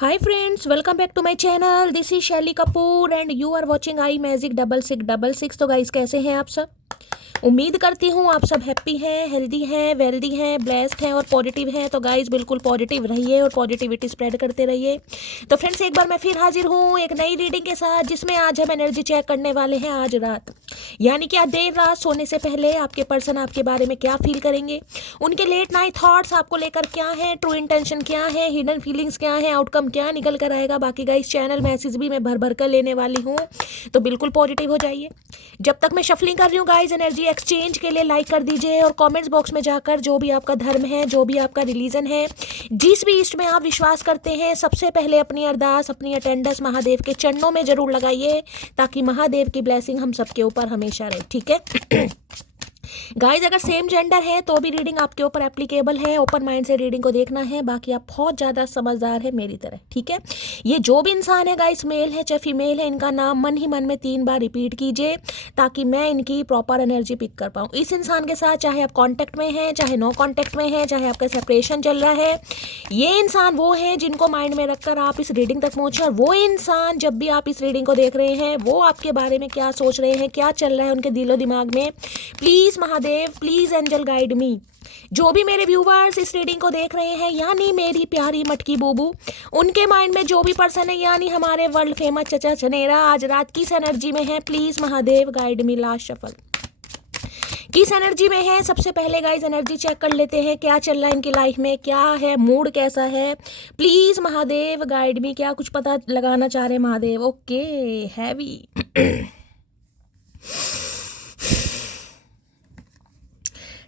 Hi friends, welcome back to my channel. This is Shelly Kapoor and you are watching I magic 6666। तो guys कैसे हैं आप सब? उम्मीद करती हूँ आप सब हैप्पी हैं, हेल्दी हैं, वेल्दी हैं, ब्लेस्ड हैं और पॉजिटिव हैं। तो गाइस बिल्कुल पॉजिटिव रहिए और पॉजिटिविटी स्प्रेड करते रहिए। तो फ्रेंड्स एक बार मैं फिर हाजिर हूँ एक नई रीडिंग के साथ, जिसमें आज हम एनर्जी चेक करने वाले हैं आज रात, यानी कि आज देर रात सोने से पहले आपके पर्सन आपके बारे में क्या फील करेंगे, उनके लेट नाइट थॉट्स आपको लेकर क्या है, ट्रू इंटेंशन क्या है, हिडन फीलिंग्स क्या है, आउटकम क्या निकल कर आएगा। बाकी गाइस चैनल मैसेज भी मैं भर भर कर लेने वाली हूँ, तो बिल्कुल पॉजिटिव हो जाइए। जब तक मैं शफलिंग कर रही हूँ गाइस, एनर्जी एक्सचेंज के लिए लाइक कर दीजिए और कमेंट्स बॉक्स में जाकर जो भी आपका धर्म है, जो भी आपका रिलीजन है, जिस भी इष्ट में आप विश्वास करते हैं, सबसे पहले अपनी अरदास, अपनी अटेंडेंस महादेव के चरणों में जरूर लगाइए, ताकि महादेव की ब्लेसिंग हम सबके ऊपर हमेशा रहे। ठीक है गाइज, अगर सेम जेंडर है तो भी रीडिंग आपके ऊपर एप्लीकेबल है। ओपन माइंड से रीडिंग को देखना है। बाकी आप बहुत ज़्यादा समझदार है मेरी तरह। ठीक है, ये जो भी इंसान है गाइस, मेल है चाहे फीमेल है, इनका नाम मन ही मन में 3 बार रिपीट कीजिए, ताकि मैं इनकी प्रॉपर एनर्जी पिक कर पाऊँ। इस इंसान के साथ चाहे आप कॉन्टैक्ट में हैं, चाहे नो कॉन्टैक्ट में हैं, चाहे आपका सेपरेशन चल रहा है, ये इंसान वो है जिनको माइंड में रखकर आप इस रीडिंग तक पहुँचे। और वो इंसान जब भी आप इस रीडिंग को देख रहे हैं, वो आपके बारे में क्या सोच रहे हैं, क्या चल रहा है उनके दिलो दिमाग में, please Mahadev, please angel guide me. जो भी मेरे व्यूवर्स इस रीडिंग को देख रहे हैं, यानी मेरी प्यारी मटकी बूबू, उनके माइंड में जो भी पर्सन है, यानी हमारे वर्ल्ड फेमस चचा चनेरा, आज रात किस एनर्जी में है, please Mahadev guide me. Last shuffle किस एनर्जी में है, सबसे पहले गाइज एनर्जी चेक कर लेते हैं, क्या चल रहा है इनकी लाइफ में, क्या है मूड, कैसा है, प्लीज महादेव गाइड मी। क्या कुछ पता लगाना चाह रहे हैं Mahadev? Okay, heavy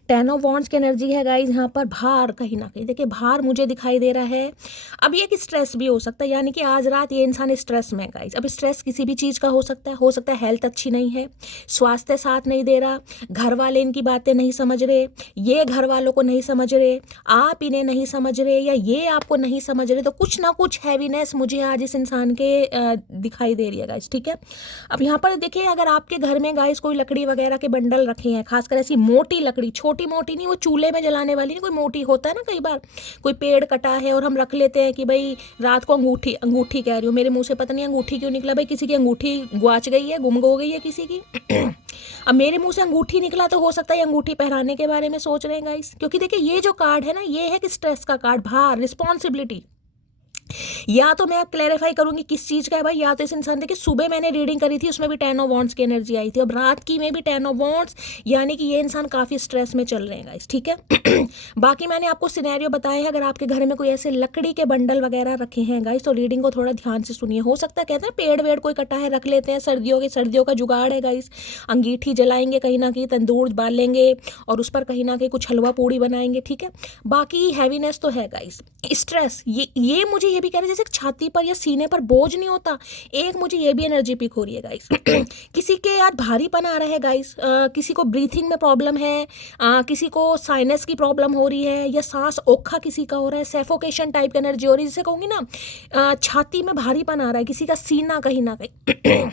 10 of wands की एनर्जी है गाइज। यहाँ पर भार, कहीं ना कहीं देखिए भार मुझे दिखाई दे रहा है। अब ये कि स्ट्रेस भी हो सकता है, यानी कि आज रात ये इंसान स्ट्रेस में है गाइज। अब स्ट्रेस किसी भी चीज़ का हो सकता है हेल्थ अच्छी नहीं है, स्वास्थ्य साथ नहीं दे रहा, घर वाले इनकी बातें नहीं समझ रहे, ये घर वालों को नहीं समझ रहे, आप इन्हें नहीं समझ रहे, या ये आपको नहीं समझ रहे। तो कुछ ना कुछ हैवीनेस मुझे आज इस इंसान के दिखाई दे रही है गाइज। ठीक है, अब यहाँ पर देखिए, अगर आपके घर में गाइज कोई लकड़ी वगैरह के बंडल रखे हैं, खासकर ऐसी मोटी लकड़ी, छोटी मोटी नहीं, वो चूल्हे में जलाने वाली नहीं, कोई मोटी होता है ना, कई बार कोई पेड़ कटा है और हम रख लेते हैं कि भाई रात को अंगूठी कह रही हूँ, मेरे मुंह से पता नहीं अंगूठी क्यों निकला, भाई किसी की अंगूठी गुआच गई है, गुम हो गई है किसी की। अब मेरे मुंह से अंगूठी निकला, तो हो सकता है अंगूठी पहनाने के बारे में सोच रहे हैं गाइस, क्योंकि देखिए ये जो कार्ड है ना, ये है कि स्ट्रेस का कार्ड, भार, रिस्पॉन्सिबिलिटी। या तो मैं क्लैरिफाई करूंगी किस चीज़ का है भाई, या तो इस इंसान देखिए सुबह मैंने रीडिंग करी थी, उसमें भी 10 ऑफ वॉन्ड्स की एनर्जी आई थी, अब रात की में भी 10 ऑफ वॉन्ड्स, यानी कि ये इंसान काफ़ी स्ट्रेस में चल रहे हैं गाइस। ठीक है बाकी मैंने आपको सिनेरियो बताया है, अगर आपके घर में कोई ऐसे लकड़ी के बंडल वगैरह रखे हैं गाइस, तो रीडिंग को थोड़ा ध्यान से सुनिए। हो सकता है, कहते हैं पेड़ वेड़ कोई कटा है, रख लेते हैं, सर्दियों का जुगाड़ है गाइस, अंगीठी जलाएंगे, कहीं ना कहीं तंदूर बाल लेंगे और उस पर कहीं ना कहीं कुछ हलवा पूड़ी बनाएंगे। ठीक है, बाकी हैवीनेस तो है गाइस, स्ट्रेस, ये मुझे ये भी कह रहे हैं जैसे छाती पर या सीने पर बोझ नहीं होता, एक मुझे ये भी एनर्जी पिक हो रही है गाइस। किसी के यार भारीपन आ रहा है गाइस, किसी को ब्रीथिंग में प्रॉब्लम है, किसी को साइनस की प्रॉब्लम हो रही है, या सांस ओखा किसी का हो रहा है, सैफोकेशन टाइप की एनर्जी हो रही है, जिसे कहूँगी ना छाती में भारीपन आ रहा है, किसी का सीना कहीं ना कहीं।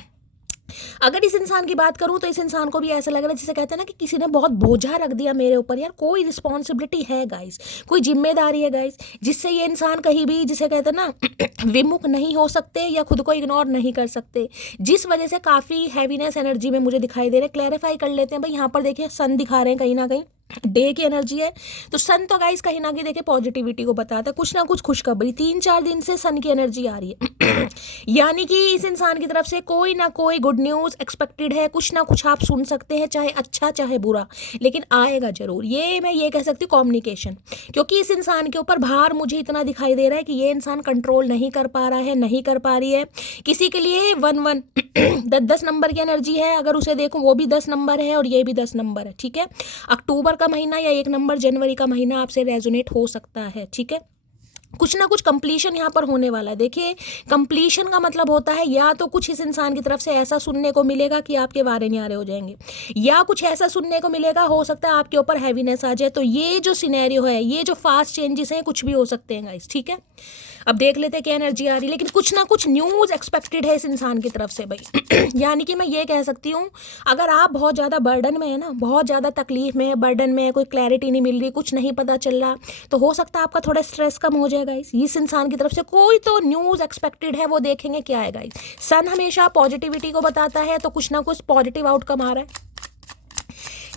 अगर इस इंसान की बात करूं, तो इस इंसान को भी ऐसा लग रहा है जिसे कहते हैं ना कि किसी ने बहुत बोझा रख दिया मेरे ऊपर, यार कोई रिस्पॉन्सिबिलिटी है गाइस, कोई जिम्मेदारी है गाइस, जिससे ये इंसान कहीं भी, जिसे कहते हैं ना विमुख नहीं हो सकते या खुद को इग्नोर नहीं कर सकते, जिस वजह से काफ़ी हैवीनेस एनर्जी में मुझे दिखाई दे रहा है। क्लैरिफाई कर लेते हैं भाई, यहाँ पर देखिए सन दिखा रहे हैं, कहीं ना कहीं डे की एनर्जी है, तो सन तो गाइस कहीं ना कहीं देखिए पॉजिटिविटी को बताता है, कुछ ना कुछ खुशखबरी, 3-4 दिन से सन की एनर्जी आ रही है। यानी कि इस इंसान की तरफ से कोई ना कोई गुड न्यूज़ एक्सपेक्टेड है, कुछ ना कुछ आप सुन सकते हैं, चाहे अच्छा चाहे बुरा, लेकिन आएगा जरूर। ये मैं ये कह सकती हूँ कम्युनिकेशन, क्योंकि इस इंसान के ऊपर भार मुझे इतना दिखाई दे रहा है कि ये इंसान कंट्रोल नहीं कर पा रहा है, नहीं कर पा रही है। किसी के लिए 1-1 10 नंबर की एनर्जी है, अगर उसे देखूं वो भी 10 नंबर है और ये भी 10 नंबर है। ठीक है, अक्टूबर का महीना या 1 नंबर जनवरी का महीना आपसे रेजोनेट हो सकता है। ठीक है, कुछ ना कुछ कंप्लीशन यहाँ पर होने वाला है। देखिए कंप्लीशन का मतलब होता है, या तो कुछ इस इंसान की तरफ से ऐसा सुनने को मिलेगा कि आपके वारे न्यारे हो जाएंगे, या कुछ ऐसा सुनने को मिलेगा, हो सकता है आपके ऊपर हैवीनेस आ जाए। तो ये जो सिनेरियो है, ये जो फास्ट चेंजेस हैं, कुछ भी हो सकते हैं गाइस। ठीक है, अब देख लेते हैं क्या एनर्जी आ रही है, लेकिन कुछ ना कुछ न्यूज़ एक्सपेक्टेड है इस इंसान की तरफ से भाई। यानी कि मैं ये कह सकती हूँ, अगर आप बहुत ज़्यादा बर्डन में है ना, बहुत ज़्यादा तकलीफ में है, बर्डन में है, कोई क्लैरिटी नहीं मिल रही, कुछ नहीं पता चल रहा, तो हो सकता है आपका थोड़ा स्ट्रेस कम हो जाए गाइस, इस इंसान की तरफ से कोई तो न्यूज़ एक्सपेक्टेड है, वो देखेंगे क्या है गाइस। सन हमेशा पॉजिटिविटी को बताता है, तो कुछ ना कुछ पॉजिटिव आउटकम आ रहा है।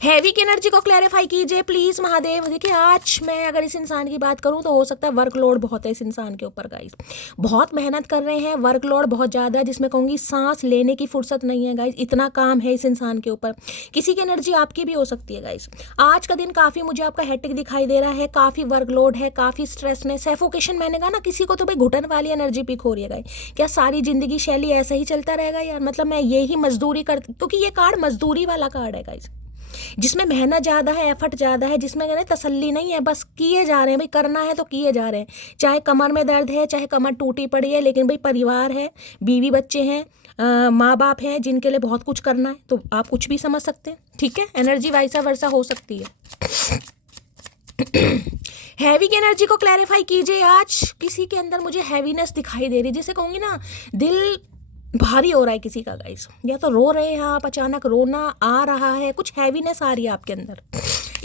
हैवी की एनर्जी को क्लैरिफाई कीजिए प्लीज महादेव। देखिए आज मैं अगर इस इंसान की बात करूं तो हो सकता है वर्कलोड बहुत है इस इंसान के ऊपर गाइस, बहुत मेहनत कर रहे हैं, वर्कलोड बहुत ज़्यादा है, जिसमें कहूँगी सांस लेने की फुर्सत नहीं है गाइस, इतना काम है इस इंसान के ऊपर। किसी की एनर्जी आपकी भी हो सकती है गाइस। आज का दिन काफ़ी मुझे आपका हेक्टिक दिखाई दे रहा है, काफ़ी वर्कलोड है, काफ़ी स्ट्रेस में, सैफोकेशन। मैंने कहा ना किसी को तो भाई घुटन वाली एनर्जी पिक हो रही है गाइस। क्या सारी जिंदगी शैली ऐसा ही चलता रहेगा यार? मतलब मैं यही मजदूरी कर, क्योंकि ये कार्ड मजदूरी वाला कार्ड है गाइस, जिसमें मेहनत ज़्यादा है, एफर्ट ज़्यादा है, जिसमें कहते हैं तसल्ली नहीं है, बस किए जा रहे हैं भाई, करना है तो किए जा रहे हैं। चाहे कमर में दर्द है, चाहे कमर टूटी पड़ी है, लेकिन भाई परिवार है, बीवी बच्चे हैं, माँ बाप हैं, जिनके लिए बहुत कुछ करना है, तो आप कुछ भी समझ सकते हैं। ठीक है, एनर्जी वैसा वर्सा हो सकती है। हैवी की एनर्जी को क्लैरिफाई कीजिए। आज किसी के अंदर मुझे हैवीनेस दिखाई दे रही है, जिसे कहूँगी ना दिल भारी हो रहा है किसी का गाइस, या तो रो रहे हैं आप, अचानक रोना आ रहा है, कुछ हैवीनेस आ रही है आपके अंदर,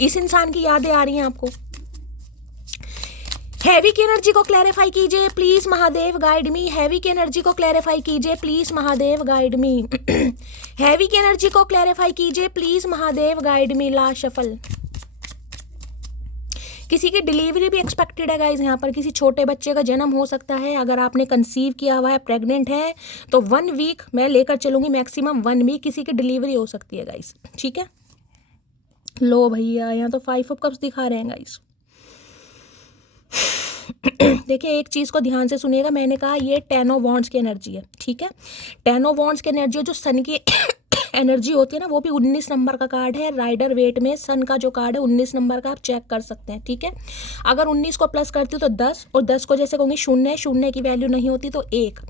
इस इंसान की यादें आ रही हैं आपको। हैवी की एनर्जी को क्लैरिफाई कीजिए please Mahadev, guide me. Heavy की एनर्जी को क्लैरिफाई कीजिए please Mahadev, guide me. Heavy की एनर्जी को क्लैरिफाई कीजिए please Mahadev, guide me. Last shuffle. किसी की डिलीवरी भी एक्सपेक्टेड है गाइज, यहाँ पर किसी छोटे बच्चे का जन्म हो सकता है। अगर आपने कंसीव किया हुआ है, प्रेग्नेंट है, तो 1 वीक मैं लेकर चलूंगी, मैक्सिमम 1 वीक किसी की डिलीवरी हो सकती है गाइज। ठीक है, लो भैया यहाँ तो 5 ऑफ कप्स दिखा रहे हैं गाइज। देखिए एक चीज़ को ध्यान से सुनिएगा, मैंने कहा ये 10 ऑफ वॉन्ड्स की एनर्जी है। ठीक है, 10 ऑफ वॉन्ड्स की एनर्जी जो सन की एनर्जी होती है ना, वो भी 19 नंबर का कार्ड है। राइडर वेट में सन का जो कार्ड है 19 नंबर का, आप चेक कर सकते हैं। ठीक है, अगर 19 को प्लस करती हूँ तो 10, और 10 को जैसे कहूँगी शून्य, शून्य की वैल्यू नहीं होती तो 1।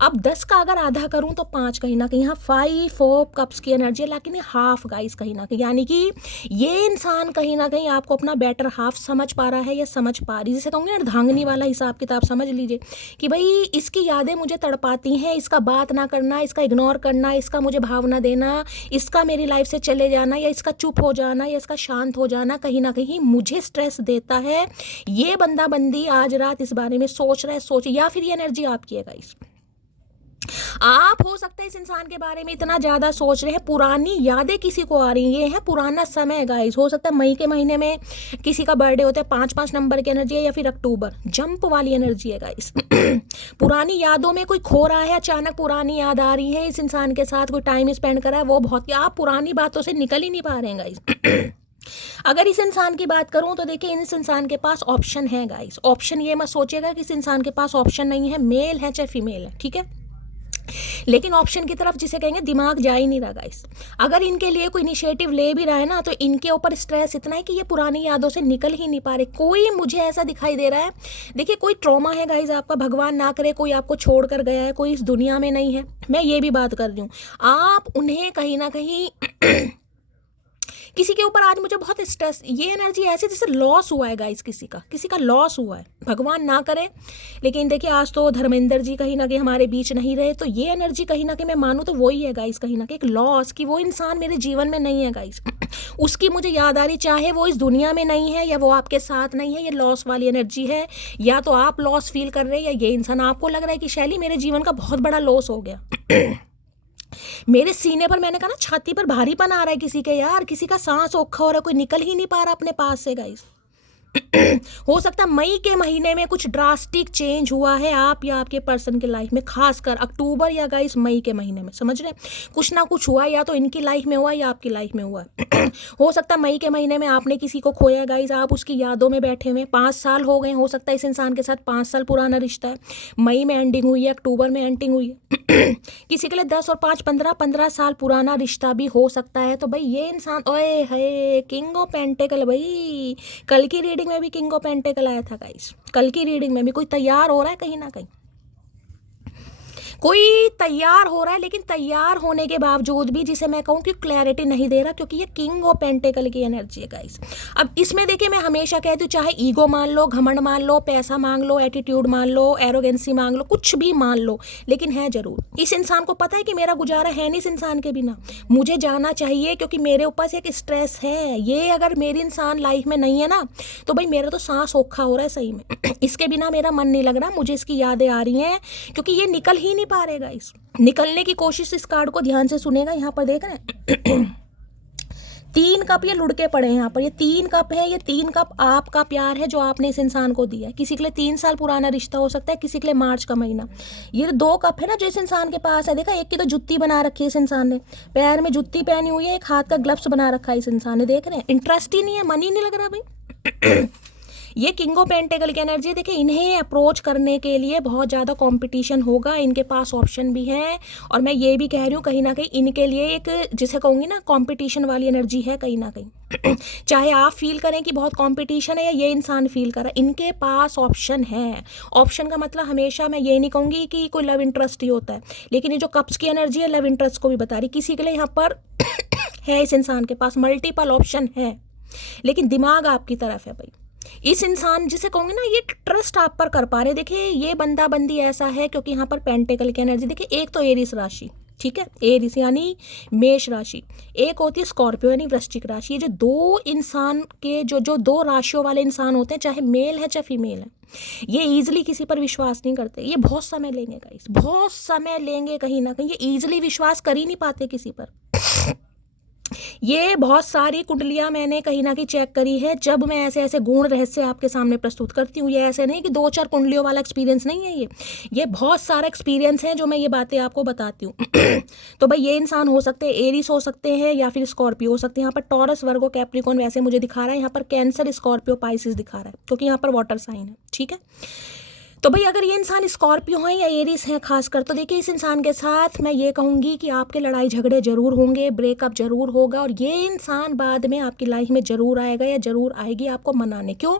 अब 10 का अगर आधा करूँ तो 5, कहीं ना कहीं यहाँ 5 ऑफ कप्स की एनर्जी है, लेकिन हाफ गाइस कहीं ना कहीं, यानी कि ये इंसान कहीं ना कहीं आपको अपना बेटर हाफ समझ पा रहा है या समझ पा रही, जिसे कहूँगी अर्धांगिनी वाला हिसाब किताब समझ लीजिए कि भाई इसकी यादें मुझे तड़पाती हैं, इसका बात ना करना, इसका इग्नोर करना, इसका मुझे भावना देना, इसका मेरी लाइफ से चले जाना, या इसका चुप हो जाना, या इसका शांत हो जाना कहीं ना कहीं मुझे स्ट्रेस देता है। ये बंदा बंदी आज रात इस बारे में सोच रहा है, सोच, या फिर ये एनर्जी आपकी है गाइस। आप हो सकता है इस इंसान के बारे में इतना ज़्यादा सोच रहे हैं, पुरानी यादें किसी को आ रही हैं। ये है पुराना समय गाइस, हो सकता है मई के महीने में किसी का बर्थडे होता है, 5-5 नंबर की एनर्जी है, या फिर अक्टूबर, जंप वाली एनर्जी है गाइस। पुरानी यादों में कोई खो रहा है, अचानक पुरानी याद आ रही है, इस इंसान के साथ कोई टाइम स्पेंड करा है, वो बहुत, आप पुरानी बातों से निकल ही नहीं पा रहे हैं गाइस। अगर इस इंसान की बात करूं तो देखिए इस इंसान के पास ऑप्शन है गाइस। ऑप्शन ये मत सोचिएगा कि इस इंसान के पास ऑप्शन नहीं है, मेल है चाहे फीमेल है। ठीक है, लेकिन ऑप्शन की तरफ जिसे कहेंगे दिमाग जा ही नहीं रहा गाइस। अगर इनके लिए कोई इनिशिएटिव ले भी रहा है ना, तो इनके ऊपर स्ट्रेस इतना है कि ये पुरानी यादों से निकल ही नहीं पा रहे। कोई मुझे ऐसा दिखाई दे रहा है, देखिए कोई ट्रॉमा है गाइस आपका, भगवान ना करे कोई आपको छोड़ कर गया है, कोई इस दुनिया में नहीं है, मैं ये भी बात कर रही हूँ। आप उन्हें कहीं ना कहीं किसी के ऊपर आज मुझे बहुत स्ट्रेस, ये एनर्जी ऐसे जैसे लॉस हुआ है गाइस, किसी का लॉस हुआ है, भगवान ना करे। लेकिन देखिए आज तो धर्मेंद्र जी कहीं ना कहीं हमारे बीच नहीं रहे, तो ये एनर्जी कहीं ना कहीं मैं मानूँ तो वही है गाइस, कहीं ना कहीं एक लॉस, कि वो इंसान मेरे जीवन में नहीं है गाइस, उसकी मुझे याद आ रही, चाहे वो इस दुनिया में नहीं है या वो आपके साथ नहीं है, ये लॉस वाली एनर्जी है। या तो आप लॉस फील कर रहे हैं, या ये इंसान आपको लग रहा है कि शैली मेरे जीवन का बहुत बड़ा लॉस हो गया। मेरे सीने पर, मैंने कहा ना छाती पर भारीपन आ रहा है किसी के, यार किसी का सांस औखा हो रहा है, कोई निकल ही नहीं पा रहा अपने पास से गाइस। हो सकता है मई के महीने में कुछ ड्रास्टिक चेंज हुआ है आप या आपके पर्सन की लाइफ में, खासकर अक्टूबर या गाइस मई के महीने में, समझ रहे हैं, कुछ ना कुछ हुआ, या तो इनकी लाइफ में हुआ या आपकी लाइफ में हुआ। हो सकता है मई के महीने में आपने किसी को खोया गाइस, आप उसकी यादों में बैठे हुए, 5 साल हो गए, हो सकता है इस इंसान के साथ 5 साल पुराना रिश्ता है, मई में एंडिंग हुई है, अक्टूबर में एंडिंग हुई है। किसी के लिए 10 और 5 15 साल पुराना रिश्ता भी हो सकता है। तो भाई ये इंसान, ओए है किंग ऑफ पेंटिकल, भाई कल की रीडिंग में भी किंग ऑफ पेंटिकल आया था गाइस, कल की रीडिंग में भी कोई तैयार हो रहा है कहीं ना कहीं, कोई तैयार हो रहा है, लेकिन तैयार होने के बावजूद भी जिसे मैं कहूँ कि क्लैरिटी नहीं दे रहा, क्योंकि ये किंग ऑफ पेंटेकल की एनर्जी है गाइस। अब इसमें देखिए, मैं हमेशा कहती हूँ, चाहे ईगो मान लो, घमंड मान लो, पैसा मांग लो, एटीट्यूड मान लो, एरोगेंसी मांग लो, कुछ भी मान लो, लेकिन है जरूर इस इंसान को पता है कि मेरा गुजारा है नहीं इस इंसान के बिना, मुझे जाना चाहिए, क्योंकि मेरे ऊपर से एक स्ट्रेस है। ये अगर मेरी इंसान लाइफ में नहीं है ना, तो भाई मेरा तो सांस औखा हो रहा है सही में। इसके बिना मेरा मन नहीं लग रहा, मुझे इसकी यादें आ रही हैं, क्योंकि ये निकल ही नहीं पा रहेगा। इस निकलने की कोशिश, इस कार्ड को ध्यान से सुनेगा, यहाँ पर देख रहे हैं 3 कप ये लुढ़के पड़े हैं यहाँ पर। ये 3 कप है, ये 3 कप आपका प्यार है जो आपने इस इंसान को दिया है। किसी के लिए 3 साल पुराना रिश्ता हो सकता है, किसी के लिए मार्च का महीना। ये 2 कप है ना जो इस इंसान के पास है, देखा, एक की तो जुत्ती बना रखी है इस इंसान ने, पैर में जुत्ती पहनी हुई है, एक हाथ का ग्लव्स बना रखा है इस इंसान ने, देख रहे हैं। इंटरेस्ट ही नहीं है, मन ही नहीं लग रहा भाई। ये किंग ऑफ पेंटेकल की एनर्जी। देखिए, इन्हें अप्रोच करने के लिए बहुत ज़्यादा कंपटीशन होगा, इनके पास ऑप्शन भी है, और मैं ये भी कह रही हूँ कहीं ना कहीं इनके लिए एक, जिसे कहूँगी ना, कंपटीशन वाली एनर्जी है कहीं ना कहीं। चाहे आप फील करें कि बहुत कंपटीशन है, या ये इंसान फील कर रहा है, इनके पास ऑप्शन है। ऑप्शन का मतलब हमेशा मैं ये नहीं कहूँगी कि कोई लव इंटरेस्ट ही होता है, लेकिन ये जो कप्स की एनर्जी है लव इंटरेस्ट को भी बता रही। किसी के लिए यहाँ पर है, इस इंसान के पास मल्टीपल ऑप्शन है, लेकिन दिमाग आपकी तरफ है भाई। इस इंसान, जिसे कहूँगी ना, ये ट्रस्ट आप पर कर पा रहे। देखिए, ये बंदा बंदी ऐसा है, क्योंकि यहाँ पर पेंटेकल की एनर्जी देखिए, एक तो एरिस राशि, ठीक है, एरिस यानी मेष राशि, एक होती है स्कॉर्पियो यानी वृश्चिक राशि। ये जो 2 इंसान के जो 2 राशियों वाले इंसान होते हैं, चाहे मेल है चाहे फीमेल है, ये ईजिली किसी पर विश्वास नहीं करते। ये बहुत समय लेंगे गाइस, बहुत समय लेंगे कहीं ना कहीं, ये ईजिली विश्वास कर ही नहीं पाते किसी पर। ये बहुत सारी कुंडलियां मैंने कहीं ना कहीं चेक करी है, जब मैं ऐसे ऐसे गुण रहस्य आपके सामने प्रस्तुत करती हूँ। ये ऐसे नहीं कि 2-4 कुंडलियों वाला एक्सपीरियंस नहीं है, ये बहुत सारा एक्सपीरियंस है जो मैं ये बातें आपको बताती हूँ। तो भाई ये इंसान हो सकते हैं एरिस हो सकते हैं, या फिर स्कॉर्पियो हो सकते हैं। यहाँ पर टॉरस, वर्गो, कैप्रिकॉर्न वैसे मुझे दिखा रहा है, यहाँ पर कैंसर, स्कॉर्पियो, पाइसिस दिखा रहा है, क्योंकि यहाँ पर वाटर साइन है, ठीक है। तो भाई अगर ये इंसान स्कॉर्पियो है या एरिस है खासकर, तो देखिए इस इंसान के साथ मैं ये कहूँगी कि आपके लड़ाई झगड़े जरूर होंगे, ब्रेकअप जरूर होगा, और ये इंसान बाद में आपकी लाइफ में जरूर आएगा या जरूर आएगी आपको मनाने। क्यों?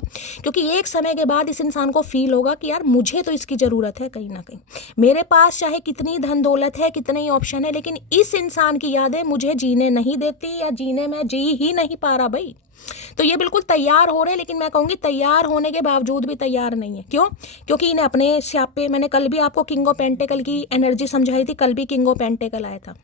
क्योंकि एक समय के बाद इस इंसान को फील होगा कि यार मुझे तो इसकी ज़रूरत है कहीं ना कहीं। मेरे पास चाहे कितनी धन दौलत है, कितने ही ऑप्शन है, लेकिन इस इंसान की यादें मुझे जीने नहीं देती, या जीने में जी ही नहीं पा रहा भाई। तो ये बिल्कुल तैयार हो रहे हैं, लेकिन मैं कहूँगी तैयार होने के बावजूद भी तैयार नहीं है। क्यों? क्योंकि इन्हें अपने स्यापे, मैंने कल भी आपको किंग ऑफ पेंटेकल की एनर्जी समझाई थी, कल भी किंग ऑफ पेंटेकल आया था।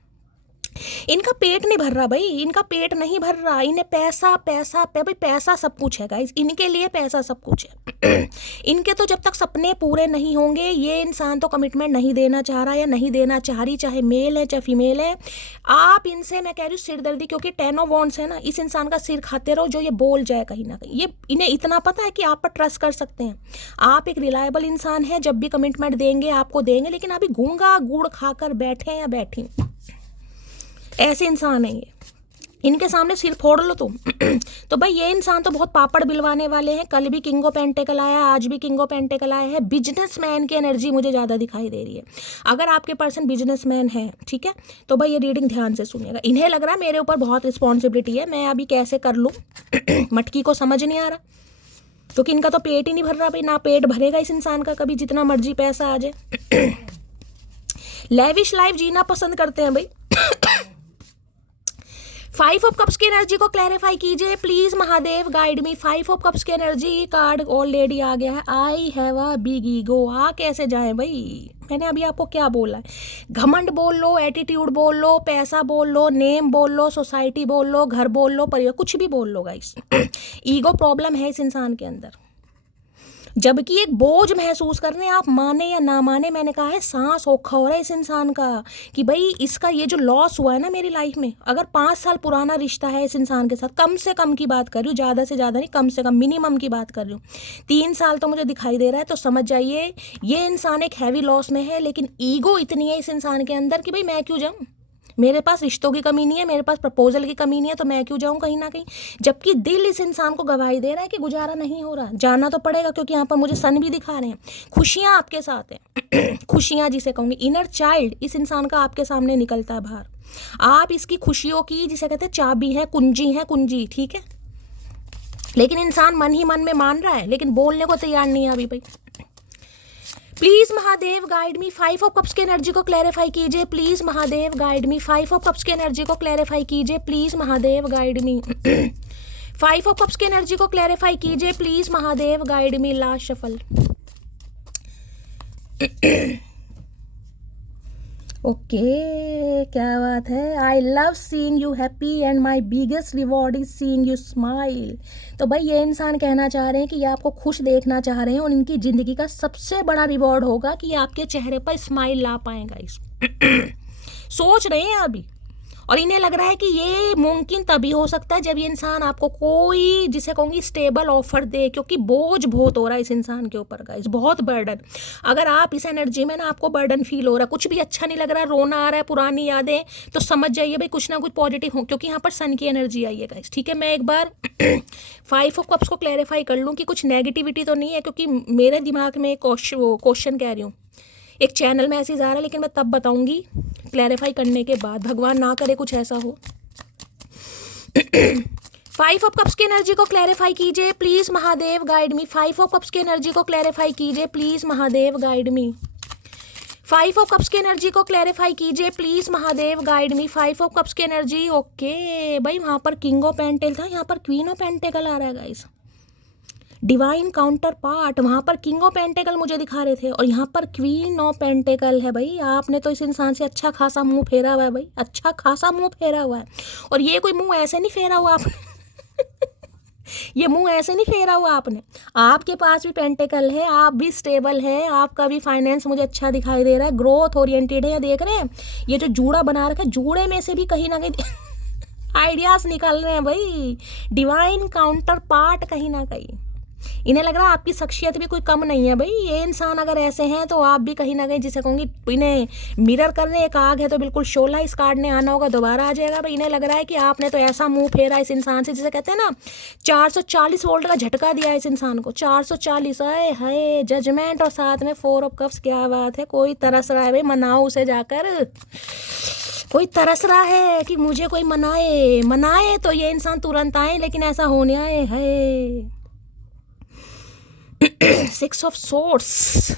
इनका पेट नहीं भर रहा भाई, इनका पेट नहीं भर रहा। इन्हें पैसा पैसा भाई, पैसा सब कुछ है गाइस, इनके लिए पैसा सब कुछ है। इनके तो जब तक सपने पूरे नहीं होंगे, ये इंसान तो कमिटमेंट नहीं देना चाह रहा या नहीं देना चाह रही, चाहे मेल है चाहे फीमेल है। आप इनसे, मैं कह रही हूँ, सिरदर्दी, क्योंकि 10 ऑफ वॉन्ड्स है ना, इस इंसान का सिर खाते रहो जो ये बोल जाए कहीं ना कहीं। ये इन्हें इतना पता है कि आप पर ट्रस्ट कर सकते हैं, आप एक रिलायबल इंसान है, जब भी कमिटमेंट देंगे आपको देंगे, लेकिन अभी गूंगा गुड़ खाकर बैठे या बैठी, ऐसे इंसान है ये। इनके सामने सिर फोड़ लो तुम। तो भाई ये इंसान तो बहुत पापड़ बिलवाने वाले हैं। कल भी किंग ऑफ पेंटेकल आया, आज भी किंग ऑफ पेंटेकल आया है। बिजनेसमैन की एनर्जी मुझे ज़्यादा दिखाई दे रही है। अगर आपके पर्सन बिजनेसमैन है, ठीक है, तो भाई ये रीडिंग ध्यान से सुनिएगा। इन्हें लग रहा है मेरे ऊपर बहुत रिस्पॉन्सिबिलिटी है, मैं अभी कैसे कर लूँ। मटकी को समझ नहीं आ रहा, क्योंकि इनका तो पेट ही नहीं भर रहा भाई, ना पेट भरेगा इस इंसान का कभी, जितना मर्जी पैसा आ जाए। लेविश लाइफ जीना पसंद करते हैं भाई। 5 ऑफ कप्स की एनर्जी को क्लैरिफाई कीजिए please Mahadev, guide me. 5 of cups की एनर्जी कार्ड ऑलरेडी आ गया है। I have a big ego. आ कैसे जाए भाई, मैंने अभी आपको क्या बोला है? घमंड बोल लो, एटीट्यूड बोल लो, पैसा बोल लो, नेम बोल लो, सोसाइटी बोल लो, घर बोल लो, परिवार, कुछ भी बोल लो गाइस। ईगो प्रॉब्लम है इस इंसान के अंदर, जबकि एक बोझ महसूस कर रहे हैं। आप माने या ना माने, मैंने कहा है सांस औखा हो रहा है इस इंसान का, कि भाई इसका ये जो लॉस हुआ है ना मेरी लाइफ में, अगर 5 साल पुराना रिश्ता है इस इंसान के साथ, कम से कम की बात कर रही हूँ, ज़्यादा से ज़्यादा नहीं, कम से कम मिनिमम की बात कर रही हूँ, 3 साल तो मुझे दिखाई दे रहा है, तो समझ जाइए ये इंसान एक हैवी लॉस में है। लेकिन ईगो इतनी है इस इंसान के अंदर कि भाई मैं क्यों जाऊँ, मेरे पास रिश्तों की कमी नहीं है, मेरे पास प्रपोजल की कमी नहीं है, तो मैं क्यों जाऊं कहीं ना कहीं। जबकि दिल इस इंसान को गवाही दे रहा है कि गुजारा नहीं हो रहा, जाना तो पड़ेगा, क्योंकि यहाँ पर मुझे सन भी दिखा रहे हैं। खुशियाँ आपके साथ हैं। खुशियाँ जिसे कहूँगी, इनर चाइल्ड इस इंसान का आपके सामने निकलता है बाहर। आप इसकी खुशियों की, जिसे कहते हैं, चाबी है, कुंजी, ठीक है। लेकिन इंसान मन ही मन में मान रहा है, लेकिन बोलने को तैयार नहीं है अभी भाई। Please Mahadev guide me, 5 of cups की एनर्जी को क्लैरिफाई कीजिए please Mahadev guide me, 5 of cups की एनर्जी को क्लैरिफाई कीजिए please Mahadev guide me 5 of cups की एनर्जी को क्लैरिफाई कीजिए please Mahadev guide me. Last shuffle. Okay, क्या बात है। I love seeing you happy and my biggest reward is seeing you smile. तो भाई ये इंसान कहना चाह रहे हैं कि ये आपको खुश देखना चाह रहे हैं और इनकी ज़िंदगी का सबसे बड़ा रिवॉर्ड होगा कि आपके चेहरे पर स्माइल ला पाएगा इस सोच रहे हैं अभी, और इन्हें लग रहा है कि ये मुमकिन तभी हो सकता है जब ये इंसान आपको कोई, जिसे कहूँगी, स्टेबल ऑफर दे, क्योंकि बोझ बहुत हो रहा है इस इंसान के ऊपर गाइस, बहुत बर्डन। अगर आप इस एनर्जी में ना, आपको बर्डन फील हो रहा है, कुछ भी अच्छा नहीं लग रहा, रोना आ रहा है, पुरानी यादें, तो समझ जाइए भाई कुछ ना कुछ पॉजिटिव हो, क्योंकि यहाँ पर सन की एनर्जी आई है गाइस। ठीक है, मैं एक बार 5 ऑफ कप्स को क्लैरिफाई कर लूँ कि कुछ नेगेटिविटी तो नहीं है, क्योंकि मेरे दिमाग में क्वेश्चन कह रही हूँ, एक चैनल में ऐसे जा रहा है, लेकिन मैं तब बताऊंगी क्लैरिफाई करने के बाद, भगवान ना करे कुछ ऐसा हो। 5 ऑफ कप्स की एनर्जी को क्लैरिफाई कीजिए please Mahadev guide me, 5 of cups की एनर्जी को क्लैरिफाई कीजिए please Mahadev guide me, 5 of cups की एनर्जी को क्लैरिफाई कीजिए please Mahadev guide me, 5 of cups की एनर्जी। ओके भाई, वहाँ पर किंग ऑफ पेंटेकल था, यहाँ पर क्वीन ऑफ पेंटेकल आ रहा है गाइस। डिवाइन काउंटर पार्ट, वहाँ पर किंग ऑफ पेंटेकल मुझे दिखा रहे थे और यहाँ पर क्वीन ऑफ पेंटेकल है। भाई आपने तो इस इंसान से अच्छा खासा मुंह फेरा हुआ है भाई, अच्छा खासा मुंह फेरा हुआ है। और ये कोई मुंह ऐसे नहीं फेरा हुआ आपने ये मुंह ऐसे नहीं फेरा हुआ आपने, आपके पास भी पेंटेकल है, आप भी स्टेबल है, आपका भी फाइनेंस मुझे अच्छा दिखाई दे रहा है, ग्रोथ ओरिएंटेड है। देख रहे हैं ये जो जूड़ा बना रखा है, जूड़े में से भी कहीं ना कहीं आइडियाज निकल रहे हैं भाई, डिवाइन काउंटर पार्ट कहीं ना कहीं। इन्हें लग रहा है आपकी शख्सियत भी कोई कम नहीं है भाई। ये इंसान अगर ऐसे हैं तो आप भी कहीं ना कहीं, जिसे कहूँगी, इन्हें मिरर करने, एक आग है तो बिल्कुल शोला, इस कार्ड ने आना होगा दोबारा आ जाएगा भाई। इन्हें लग रहा है कि आपने तो ऐसा मुंह फेरा इस इंसान से, जिसे कहते हैं ना 440 वोल्ट का झटका दिया इस इंसान को, 440। आए हाय, जजमेंट और साथ में 4 ऑफ कप्स। क्या बात है, कोई तरस रहा है भाई, मनाओ उसे जाकर, कोई तरस रहा है कि मुझे कोई मनाए तो ये इंसान तुरंत आए, लेकिन ऐसा होने आए है। 6 of swords,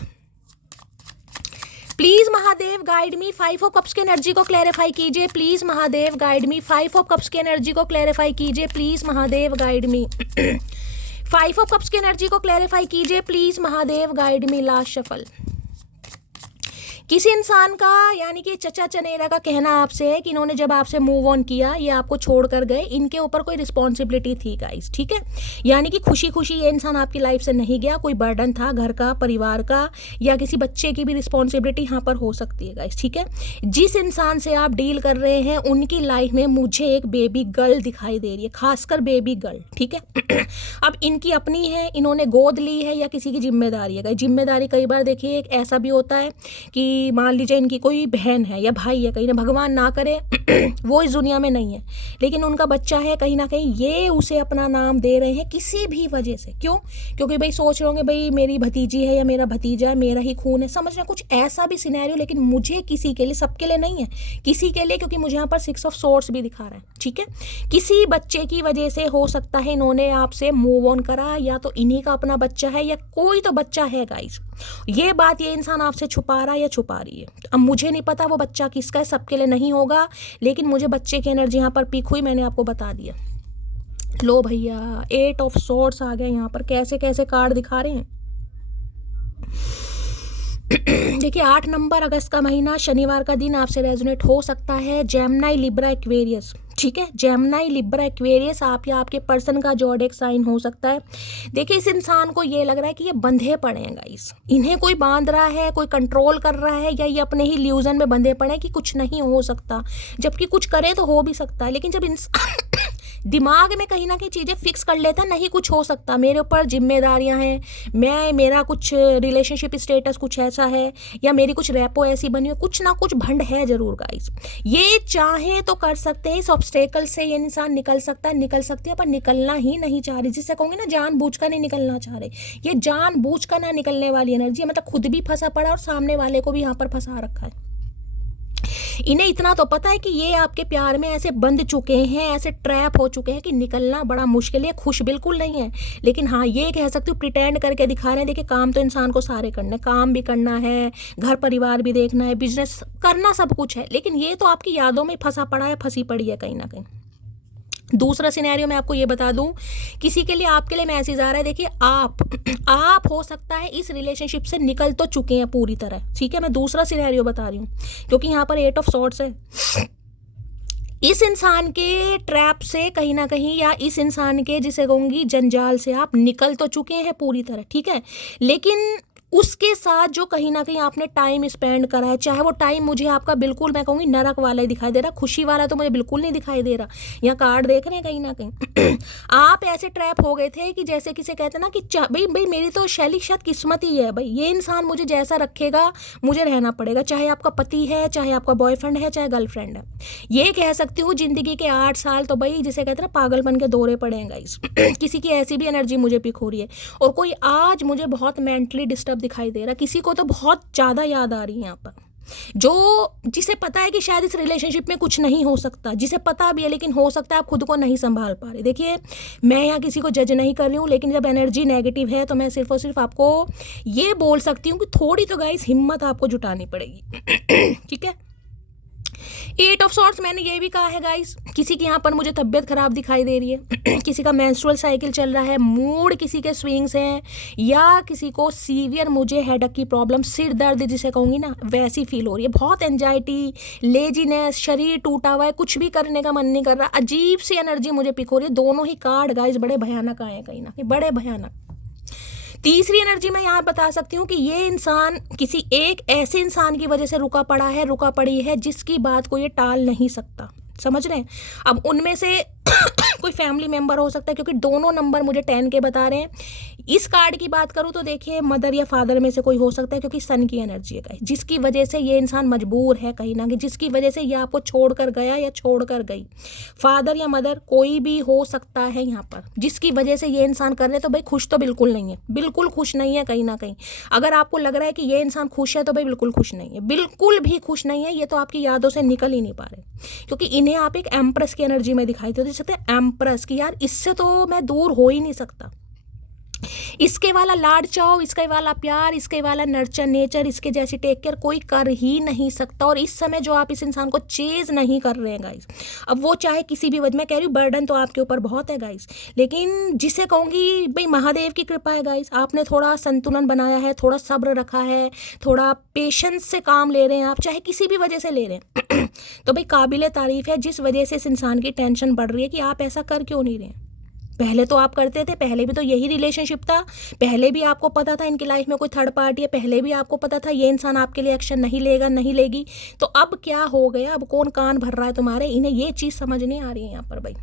please Mahadev guide me, 5 of cups की एनर्जी को क्लैरिफाई कीजिए please Mahadev guide me, 5 of cups की एनर्जी को क्लैरिफाई कीजिए please Mahadev guide me 5 of cups की एनर्जी को क्लैरिफाई कीजिए please Mahadev guide me. Last shuffle. किसी इंसान का, यानी कि चचा चनेरा का कहना आपसे है कि इन्होंने जब आपसे मूव ऑन किया, ये आपको छोड़कर गए, इनके ऊपर कोई रिस्पॉन्सिबिलिटी थी गाइस। ठीक है, यानी कि खुशी खुशी ये इंसान आपकी लाइफ से नहीं गया, कोई बर्डन था घर का, परिवार का, या किसी बच्चे की भी रिस्पॉन्सिबिलिटी यहाँ पर हो सकती है गाइस। ठीक है, जिस इंसान से आप डील कर रहे हैं उनकी लाइफ में मुझे एक बेबी गर्ल दिखाई दे रही है, खासकर बेबी गर्ल। ठीक है अब इनकी अपनी है, इन्होंने गोद ली है, या किसी की जिम्मेदारी है। जिम्मेदारी कई बार देखिए एक ऐसा भी होता है कि मान लीजिए इनकी कोई बहन है या भाई है, कहीं ना, भगवान ना करे वो इस दुनिया में नहीं है, लेकिन उनका बच्चा है, कहीं ना कहीं ये उसे अपना नाम दे रहे हैं किसी भी वजह से। क्यों? क्योंकि भाई सोच रहे होंगे भाई मेरी भतीजी है या मेरा भतीजा है, मेरा ही खून है, समझ रहे कुछ ऐसा भी सिनेरियो। लेकिन मुझे किसी के लिए, सबके लिए नहीं है, किसी के लिए, क्योंकि मुझे यहाँ पर 6 ऑफ सोर्ड्स भी दिखा रहा है। ठीक है, किसी बच्चे की वजह से हो सकता है इन्होंने आपसे मूव ऑन करा, या तो इन्हीं का अपना बच्चा है या कोई तो बच्चा है गाइस। ये बात ये इंसान आपसे छुपा रहा है या छुपा रही है। अब मुझे नहीं पता वो बच्चा किसका है, सबके लिए नहीं होगा, लेकिन मुझे बच्चे की एनर्जी यहाँ पर पिक हुई, मैंने आपको बता दिया। लो भैया, 8 ऑफ सोर्ड्स आ गया यहाँ पर। कैसे कैसे कार्ड दिखा रहे हैं देखिए, 8 नंबर, अगस्त का महीना, शनिवार का दिन आपसे रेजोनेट हो सकता है। Gemini, Libra, Aquarius. ठीक है, जेमिनी, लिब्रा, एक्वेरियस आप या आपके पर्सन का ज़ोडिएक साइन हो सकता है। देखिए, इस इंसान को ये लग रहा है कि ये बंधे पड़े हैं गाइस, इन्हें कोई बांध रहा है, कोई कंट्रोल कर रहा है, या ये अपने ही इल्यूजन में बंधे पड़े हैं कि कुछ नहीं हो सकता, जबकि कुछ करे तो हो भी सकता है। लेकिन जब दिमाग में कहीं ना कहीं चीज़ें फिक्स कर लेता, नहीं कुछ हो सकता, मेरे ऊपर जिम्मेदारियां हैं, मेरा कुछ रिलेशनशिप स्टेटस कुछ ऐसा है, या मेरी कुछ रेपो ऐसी बनी हो, कुछ ना कुछ भंड है जरूर गाइस। ये चाहे तो कर सकते हैं, इस ऑब्स्टेकल से ये इंसान निकल सकता है, निकल सकती है, पर निकलना ही नहीं चाह रही। जिससे कहूँगी ना, जानबूझ कर नहीं निकलना चाह रहे, ये जानबूझ कर ना निकलने वाली एनर्जी है, मतलब खुद भी फंसा पड़ा और सामने वाले को भी यहाँ पर फंसा रखा है। इन्हें इतना तो पता है कि ये आपके प्यार में ऐसे बंध चुके हैं, ऐसे ट्रैप हो चुके हैं कि निकलना बड़ा मुश्किल है, खुश बिल्कुल नहीं है। लेकिन हाँ, ये कह सकती हूँ प्रिटेंड करके दिखा रहे हैं। देखिए, काम तो इंसान को सारे करने, काम भी करना है, घर परिवार भी देखना है, बिजनेस करना, सब कुछ है, लेकिन ये तो आपकी यादों में फंसा पड़ा है, फंसी पड़ी है कहीं ना कहीं। दूसरा सिनेरियो मैं आपको ये बता दूं, किसी के लिए आपके लिए मैसेज आ रहा है। देखिए, आप हो सकता है इस रिलेशनशिप से निकल तो चुके हैं पूरी तरह, ठीक है, मैं दूसरा सिनेरियो बता रही हूँ, क्योंकि यहाँ पर 8 ऑफ सॉर्ड्स है। इस इंसान के ट्रैप से कहीं ना कहीं, या इस इंसान के जिसे कहूँगी जंजाल से आप निकल तो चुके हैं पूरी तरह, ठीक है, लेकिन उसके साथ जो कहीं ना कहीं आपने टाइम स्पेंड करा है, चाहे वो टाइम मुझे आपका बिल्कुल मैं कहूँगी नरक वाला ही दिखाई दे रहा, खुशी वाला तो मुझे बिल्कुल नहीं दिखाई दे रहा। यहाँ कार्ड देख रहे हैं कहीं ना कहीं आप ऐसे ट्रैप हो गए थे कि जैसे किसे कहते हैं ना कि भाई मेरी तो शैली शायद किस्मत ही है, भाई ये इंसान मुझे जैसा रखेगा मुझे रहना पड़ेगा, चाहे आपका पति है, चाहे आपका बॉयफ्रेंड है, चाहे गर्लफ्रेंड है। ये कह सकती हूँ जिंदगी के 8 साल तो भाई जिसे कहते हैं ना पागलपन के दौरे पड़े हैं गाइस किसी की ऐसी भी एनर्जी मुझे पिक हो रही है, और कोई आज मुझे बहुत मेंटली डिस्टर्ब दिखाई दे रहा, किसी को तो बहुत ज़्यादा याद आ रही है यहाँ पर, जो जिसे पता है कि शायद इस रिलेशनशिप में कुछ नहीं हो सकता, जिसे पता भी है लेकिन हो सकता है आप खुद को नहीं संभाल पा रहे। देखिए, मैं यहाँ किसी को जज नहीं कर रही हूँ, लेकिन जब एनर्जी नेगेटिव है तो मैं सिर्फ और सिर्फ आपको ये बोल सकती हूँ कि थोड़ी तो गाइस हिम्मत आपको जुटानी पड़ेगी ठीक है। 8 ऑफ सॉर्ट्स मैंने ये भी कहा है गाइस, किसी की यहाँ पर मुझे तबीयत खराब दिखाई दे रही है किसी का मेंस्ट्रुअल साइकिल चल रहा है, मूड किसी के स्विंग्स हैं, या किसी को सीवियर मुझे हेडेक की प्रॉब्लम, सिर दर्द जिसे कहूँगी ना वैसी फील हो रही है, बहुत एंजाइटी, लेजीनेस, शरीर टूटा हुआ है, कुछ भी करने का मन नहीं कर रहा, अजीब सी एनर्जी मुझे पिक हो रही है। दोनों ही कार्ड गाइस बड़े भयानक आए हैं कहीं ना कहीं, बड़े भयानक। तीसरी एनर्जी मैं यहाँ बता सकती हूँ कि ये इंसान किसी एक ऐसे इंसान की वजह से रुका पड़ा है, रुका पड़ी है, जिसकी बात को ये टाल नहीं सकता, समझ रहे हैं। अब उनमें से कोई फैमिली मेंबर हो सकता है, क्योंकि दोनों नंबर मुझे 10 के बता रहे हैं। इस कार्ड की बात करूँ तो देखिए मदर या फादर में से कोई हो सकता है, क्योंकि सन की एनर्जी है, जिसकी वजह से ये इंसान मजबूर है कहीं ना कहीं, जिसकी वजह से ये आपको छोड़कर गया या छोड़कर गई। फादर या मदर कोई भी हो सकता है यहाँ पर, जिसकी वजह से ये इंसान कर रहे, तो भाई खुश तो बिल्कुल नहीं है, बिल्कुल खुश नहीं है कहीं ना कहीं। अगर आपको लग रहा है कि ये इंसान खुश है तो भाई बिल्कुल खुश नहीं है, बिल्कुल भी खुश नहीं है। ये तो आपकी यादों से निकल ही नहीं पा रहे, क्योंकि इन्हें आप एक एम्प्रेस की एनर्जी में दिखाई देते हैं, एम्प्रेस की, यार इससे तो मैं दूर हो ही नहीं सकता, इसके वाला लाड चाव, इसके वाला प्यार, इसके वाला नर्चर नेचर, इसके जैसी टेक केयर कोई कर ही नहीं सकता। और इस समय जो आप इस इंसान को चेज नहीं कर रहे हैं गाइस, अब वो चाहे किसी भी वजह, मैं कह रही हूँ बर्डन तो आपके ऊपर बहुत है गाइस, लेकिन जिसे कहूँगी भाई महादेव की कृपा है गाइस, आपने थोड़ा संतुलन बनाया है, थोड़ा सब्र रखा है, थोड़ा पेशेंस से काम ले रहे हैं आप, चाहे किसी भी वजह से ले रहे हैं तो भाई काबिले तारीफ है। जिस वजह से इस इंसान की टेंशन बढ़ रही है कि आप ऐसा कर क्यों नहीं रहे, पहले तो आप करते थे, पहले भी तो यही रिलेशनशिप था, पहले भी आपको पता था इनकी लाइफ में कोई थर्ड पार्टी है, पहले भी आपको पता था ये इंसान आपके लिए एक्शन नहीं लेगा, नहीं लेगी, तो अब क्या हो गया, अब कौन कान भर रहा है तुम्हारे, इन्हें ये चीज़ समझ नहीं आ रही है यहाँ पर भाई।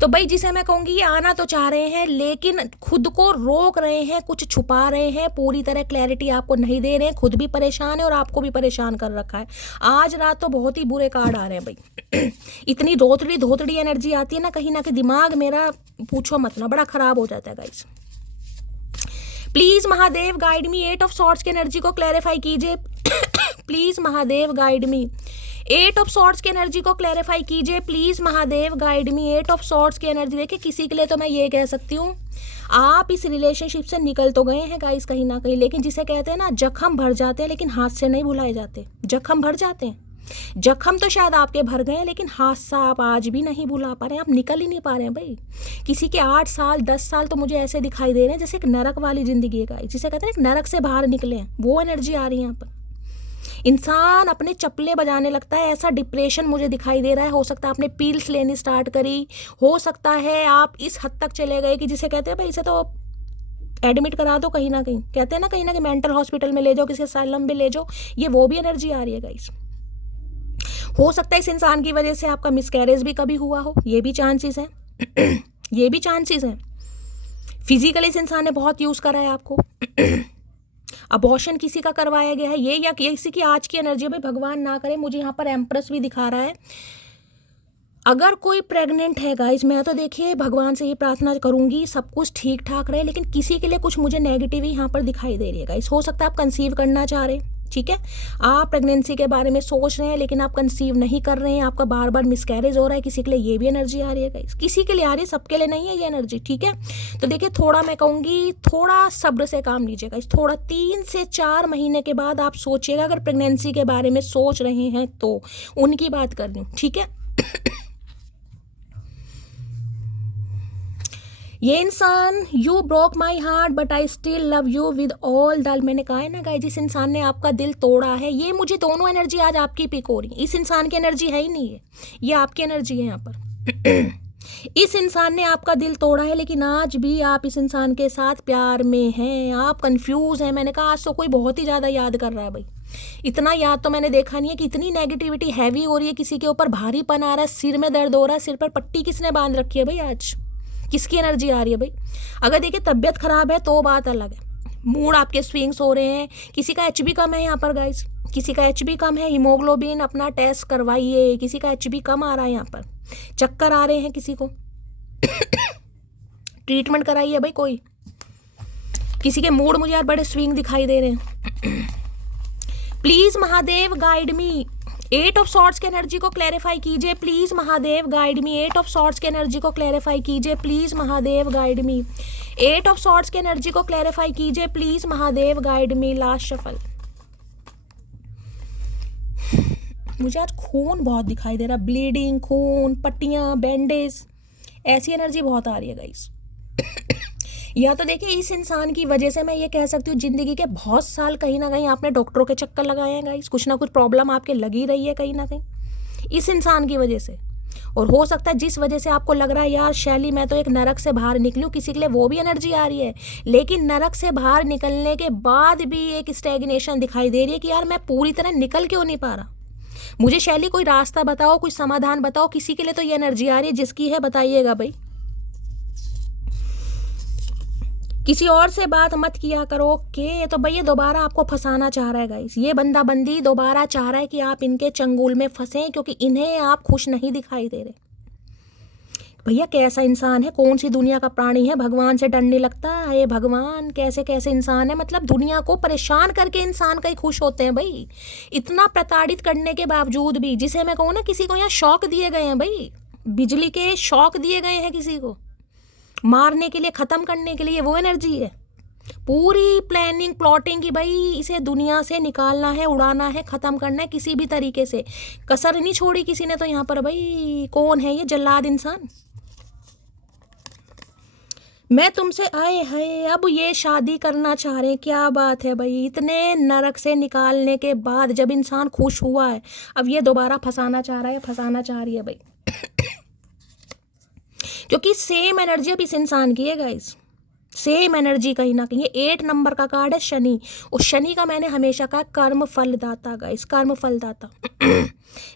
तो भाई जिसे मैं कहूँगी ये आना तो चाह रहे हैं, लेकिन खुद को रोक रहे हैं, कुछ छुपा रहे हैं, पूरी तरह क्लैरिटी आपको नहीं दे रहे हैं, खुद भी परेशान है और आपको भी परेशान कर रखा है। आज रात तो बहुत ही बुरे कार्ड आ रहे हैं भाई इतनी धोतड़ी एनर्जी आती है ना कहीं ना कहीं, दिमाग मेरा पूछो मत ना, बड़ा खराब हो जाता है guys. Please Mahadev guide me, 8 of swords की एनर्जी को क्लैरिफाई कीजिए please Mahadev guide me, 8 of swords की एनर्जी को क्लैरिफाई कीजिए please Mahadev guide me, 8 of swords की एनर्जी। देखिए किसी के लिए तो मैं ये कह सकती हूँ आप इस रिलेशनशिप से निकल तो गए हैं गाइस कहीं ना कहीं, लेकिन जिसे कहते हैं ना जख्म भर जाते हैं लेकिन हाथ से नहीं भुलाए जाते, जख्म भर जाते हैं, जख्म तो शायद आपके भर गए हैं लेकिन हाथ से आप आज भी नहीं भुला पा रहे हैं, आप निकल ही नहीं पा रहे हैं भाई। किसी के 8 साल 10 साल तो मुझे ऐसे दिखाई दे रहे हैं जैसे एक नरक वाली जिंदगी है गाइस, जिसे कहते हैं एक नरक से बाहर निकले हैं, वो एनर्जी आ रही है यहाँ पर। इंसान अपने चप्पले बजाने लगता है, ऐसा डिप्रेशन मुझे दिखाई दे रहा है। हो सकता है आपने पील्स लेनी स्टार्ट करी, हो सकता है आप इस हद तक चले गए कि जिसे कहते हैं भाई इसे तो एडमिट करा दो कहीं ना कहीं, कहते हैं ना कहीं ना कहीं मेंटल हॉस्पिटल में ले जाओ, किसी असाइलम में ले जाओ, ये वो भी एनर्जी आ रही है गाइस। हो सकता है इस इंसान की वजह से आपका मिसकैरेज भी कभी हुआ हो, ये भी चांसेस हैं ये भी चांसेस हैं। फिजिकली इस इंसान ने बहुत यूज़ करा है आपको अबॉर्शन किसी का करवाया गया है, ये या किसी की आज की एनर्जी में भगवान ना करे। मुझे यहाँ पर एम्प्रेस भी दिखा रहा है। अगर कोई प्रेग्नेंट है गाइस, मैं तो देखिए भगवान से ये प्रार्थना करूंगी सब कुछ ठीक ठाक रहे, लेकिन किसी के लिए कुछ मुझे नेगेटिव ही यहाँ पर दिखाई दे रही है गाइस। हो सकता है आप कंसीव करना चाह रहे हैं, ठीक है, आप प्रेगनेंसी के बारे में सोच रहे हैं लेकिन आप कंसीव नहीं कर रहे हैं, आपका बार बार मिसकैरेज हो रहा है, किसी के लिए ये भी एनर्जी आ रही है गाइस, किसी के लिए आ रही है, सबके लिए नहीं है ये एनर्जी। ठीक है, तो देखिए थोड़ा मैं कहूँगी थोड़ा सब्र से काम लीजिएगा इस, थोड़ा 3 से 4 महीने के बाद आप सोचिएगा, अगर प्रेगनेंसी के बारे में सोच रहे हैं तो उनकी बात कर रही हूँ। ठीक है, ये इंसान, you broke my heart but I still love you with all the, मैंने कहा है ना गाइस, जिस इंसान ने आपका दिल तोड़ा है, ये मुझे दोनों एनर्जी आज आपकी पिक हो रही, इस इंसान की एनर्जी है ही नहीं है, ये आपकी एनर्जी है यहाँ पर। इस इंसान ने आपका दिल तोड़ा है लेकिन आज भी आप इस इंसान के साथ प्यार में हैं, आप कंफ्यूज हैं। मैंने कहा आज तो कोई बहुत ही ज़्यादा याद कर रहा है भाई, इतना याद तो मैंने देखा नहीं है कि इतनी नेगेटिविटी हैवी हो रही है, किसी के ऊपर भारीपन आ रहा है, सिर में दर्द हो रहा है, सिर पर पट्टी किसने बांध रखी है भाई, आज किसकी एनर्जी आ रही है भाई। अगर देखिए तबीयत खराब है तो बात अलग है, मूड आपके स्विंग्स हो रहे हैं, किसी का एचबी कम है यहाँ पर गाइस, किसी का एचबी कम है, हीमोग्लोबिन अपना टेस्ट करवाइए, किसी का एचबी कम आ रहा है यहाँ पर, चक्कर आ रहे हैं किसी को ट्रीटमेंट कराइए भाई कोई, किसी के मूड मुझे यार बड़े स्विंग दिखाई दे रहे हैं। Please Mahadev guide me, 8 of swords की एनर्जी को क्लैरिफाई कीजिए please Mahadev guide me, 8 of swords की एनर्जी को क्लैरिफाई कीजिए please Mahadev guide me, 8 of swords की एनर्जी को क्लैरिफाई कीजिए please Mahadev guide me. Last shuffle, मुझे आज खून बहुत दिखाई दे रहा, ब्लीडिंग, खून, पट्टियां, बैंडेज, ऐसी एनर्जी बहुत आ रही है गाइस। या तो देखिए इस इंसान की वजह से मैं ये कह सकती हूँ जिंदगी के बहुत साल कहीं ना कहीं आपने डॉक्टरों के चक्कर लगाए हैं गाइस, कुछ ना कुछ प्रॉब्लम आपके लगी रही है कहीं ना कहीं इस इंसान की वजह से। और हो सकता है जिस वजह से आपको लग रहा है यार शैली मैं तो एक नरक से बाहर निकलूँ, किसी के लिए वो भी एनर्जी आ रही है, लेकिन नरक से बाहर निकलने के बाद भी एक स्टैग्नेशन दिखाई दे रही है कि यार मैं पूरी तरह निकल क्यों नहीं पा रहा, मुझे शैली कोई रास्ता बताओ, कोई समाधान बताओ। किसी के लिए तो ये एनर्जी आ रही है, जिसकी है बताइएगा भाई। किसी और से बात मत किया करो। ओके, तो भैया दोबारा आपको फंसाना चाह रहा है गाइस, ये बंदा बंदी दोबारा चाह रहा है कि आप इनके चंगुल में फंसे, क्योंकि इन्हें आप खुश नहीं दिखाई दे रहे। भैया कैसा इंसान है, कौन सी दुनिया का प्राणी है, भगवान से डर नहीं लगता है, भगवान कैसे कैसे इंसान है, मतलब दुनिया को परेशान करके इंसान कहीं खुश होते हैं भाई, इतना प्रताड़ित करने के बावजूद भी। जिसे मैं कहूँ ना किसी को यहाँ शौक दिए गए हैं भाई, बिजली के शौक दिए गए हैं किसी को मारने के लिए, ख़त्म करने के लिए, वो एनर्जी है। पूरी प्लानिंग प्लॉटिंग की भाई, इसे दुनिया से निकालना है, उड़ाना है, ख़त्म करना है किसी भी तरीके से, कसर नहीं छोड़ी किसी ने तो यहाँ पर भाई। कौन है ये जल्लाद इंसान, मैं तुमसे आए है अब ये शादी करना चाह रहे हैं, क्या बात है भाई। इतने नरक से निकालने के बाद जब इंसान खुश हुआ है, अब ये दोबारा फंसाना चाह रहा है, फंसाना चाह रही है भाई। क्योंकि सेम एनर्जी अब इस इंसान की है गाइस, सेम एनर्जी कहीं ना कहीं। ये 8 नंबर का कार्ड है शनि, और शनि का मैंने हमेशा कहा कर्म फलदाता गाइस, कर्म फलदाता।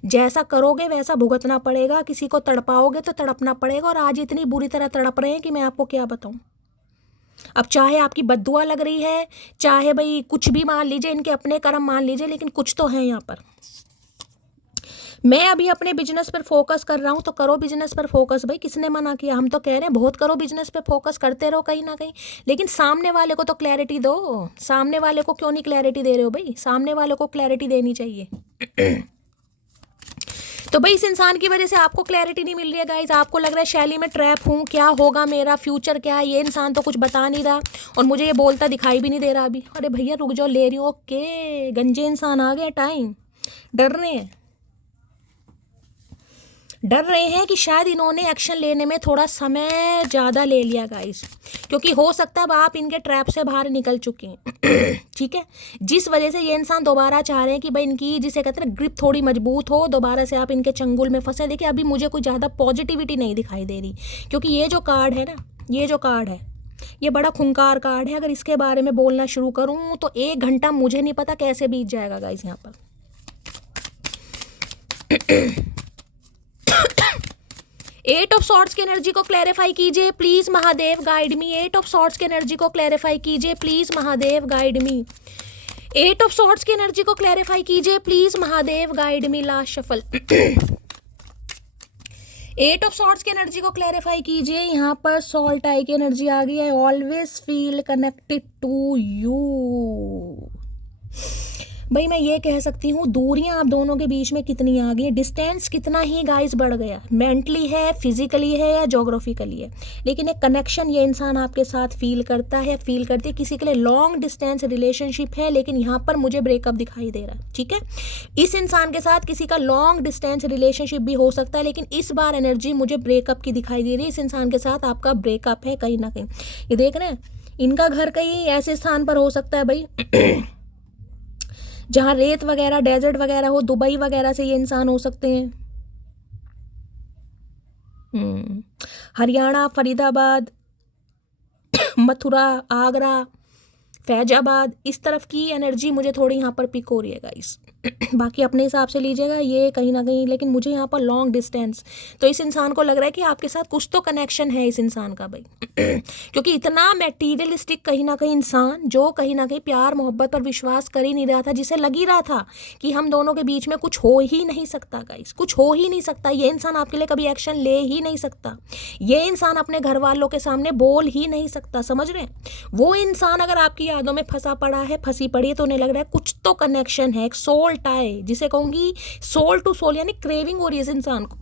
जैसा करोगे वैसा भुगतना पड़ेगा, किसी को तड़पाओगे तो तड़पना पड़ेगा, और आज इतनी बुरी तरह तड़प रहे हैं कि मैं आपको क्या बताऊं। अब चाहे आपकी बद्दुआ लग रही है, चाहे भाई कुछ भी मान लीजिए, इनके अपने कर्म मान लीजिए, लेकिन कुछ तो है यहाँ पर। मैं अभी अपने बिजनेस पर फोकस कर रहा हूँ, तो करो बिजनेस पर फोकस भाई, किसने मना किया। हम तो कह रहे हैं बहुत करो बिजनेस पे फोकस, करते रहो कहीं ना कहीं, लेकिन सामने वाले को तो क्लैरिटी दो। सामने वाले को क्यों नहीं क्लैरिटी दे रहे हो भाई, सामने वाले को क्लैरिटी देनी चाहिए। तो भाई इस इंसान की वजह से आपको क्लैरिटी नहीं मिल रही है गाइज, आपको लग रहा है शैली में ट्रैप हूँ, क्या होगा मेरा फ्यूचर क्या है। ये इंसान तो कुछ बता नहीं रहा और मुझे ये बोलता दिखाई भी नहीं दे रहा अभी। अरे भैया रुक जाओ, ले रही हूँ। ओके, गंजे इंसान आ गए, टाइम डर रहे हैं, डर रहे हैं कि शायद इन्होंने एक्शन लेने में थोड़ा समय ज़्यादा ले लिया गाइस, क्योंकि हो सकता है अब आप इनके ट्रैप से बाहर निकल चुके हैं। ठीक है, जिस वजह से ये इंसान दोबारा चाह रहे हैं कि भाई इनकी जिसे कहते हैं ग्रिप थोड़ी मजबूत हो, दोबारा से आप इनके चंगुल में फंसे। देखिए अभी मुझे कोई ज़्यादा पॉजिटिविटी नहीं दिखाई दे रही, क्योंकि ये जो कार्ड है ना, ये जो कार्ड है ये बड़ा खूंखार कार्ड है। अगर इसके बारे में बोलना शुरू करूँ तो 1 घंटा मुझे नहीं पता कैसे बीत जाएगा गाइस यहाँ पर। 8 ऑफ सॉर्ड्स की एनर्जी को क्लैरिफाई कीजिए please Mahadev guide me. 8 of swords की एनर्जी को क्लैरिफाई कीजिए please Mahadev guide me. 8 of swords की एनर्जी को क्लैरिफाई कीजिए please Mahadev guide me. Last shuffle. 8 of swords की एनर्जी को क्लैरिफाई कीजिए। यहाँ पर सॉल्ट आई की एनर्जी आ गई है। Always feel connected to you. भाई मैं ये कह सकती हूँ दूरियां आप दोनों के बीच में कितनी आ गई है, डिस्टेंस कितना ही गाइस बढ़ गया, मेंटली है, फिजिकली है या जोग्राफिकली है, लेकिन एक कनेक्शन ये इंसान आपके साथ फील करता है, फील करती है। किसी के लिए लॉन्ग डिस्टेंस रिलेशनशिप है, लेकिन यहाँ पर मुझे ब्रेकअप दिखाई दे रहा है, ठीक है। इस इंसान के साथ किसी का लॉन्ग डिस्टेंस रिलेशनशिप भी हो सकता है, लेकिन इस बार एनर्जी मुझे ब्रेकअप की दिखाई दे रही है। इस इंसान के साथ आपका ब्रेकअप है कहीं ना कहीं, ये देख रहे हैं। इनका घर कहीं ऐसे स्थान पर हो सकता है भाई जहाँ रेत वगैरह, डेजर्ट वगैरह हो, दुबई वगैरह से ये इंसान हो सकते हैं। हरियाणा, फरीदाबाद, मथुरा, आगरा, फैजाबाद, इस तरफ की एनर्जी मुझे थोड़ी यहाँ पर पिक हो रही है गाइस। बाकी अपने हिसाब से लीजिएगा ये कहीं ना कहीं, लेकिन मुझे यहाँ पर लॉन्ग डिस्टेंस, तो इस इंसान को लग रहा है कि आपके साथ कुछ तो कनेक्शन है इस इंसान का भाई क्योंकि इतना मटेरियलिस्टिक कहीं ना कहीं इंसान, जो कहीं ना कहीं प्यार मोहब्बत पर विश्वास कर ही नहीं रहा था, जिसे लग ही रहा था कि हम दोनों के बीच में कुछ हो ही नहीं सकता गाइस, कुछ हो ही नहीं सकता। ये इंसान आपके लिए कभी एक्शन ले ही नहीं सकता, ये इंसान अपने घर वालों के सामने बोल ही नहीं सकता, समझ रहे हैं। वो इंसान अगर आपकी यादों में फंसा पड़ा है, फंसी पड़ी है, तो उन्हें लग रहा है कुछ तो कनेक्शन है, एक सोल टाई, जिसे कहूंगी सोल टू सोल, यानी क्रेविंग हो रही है इस इंसान को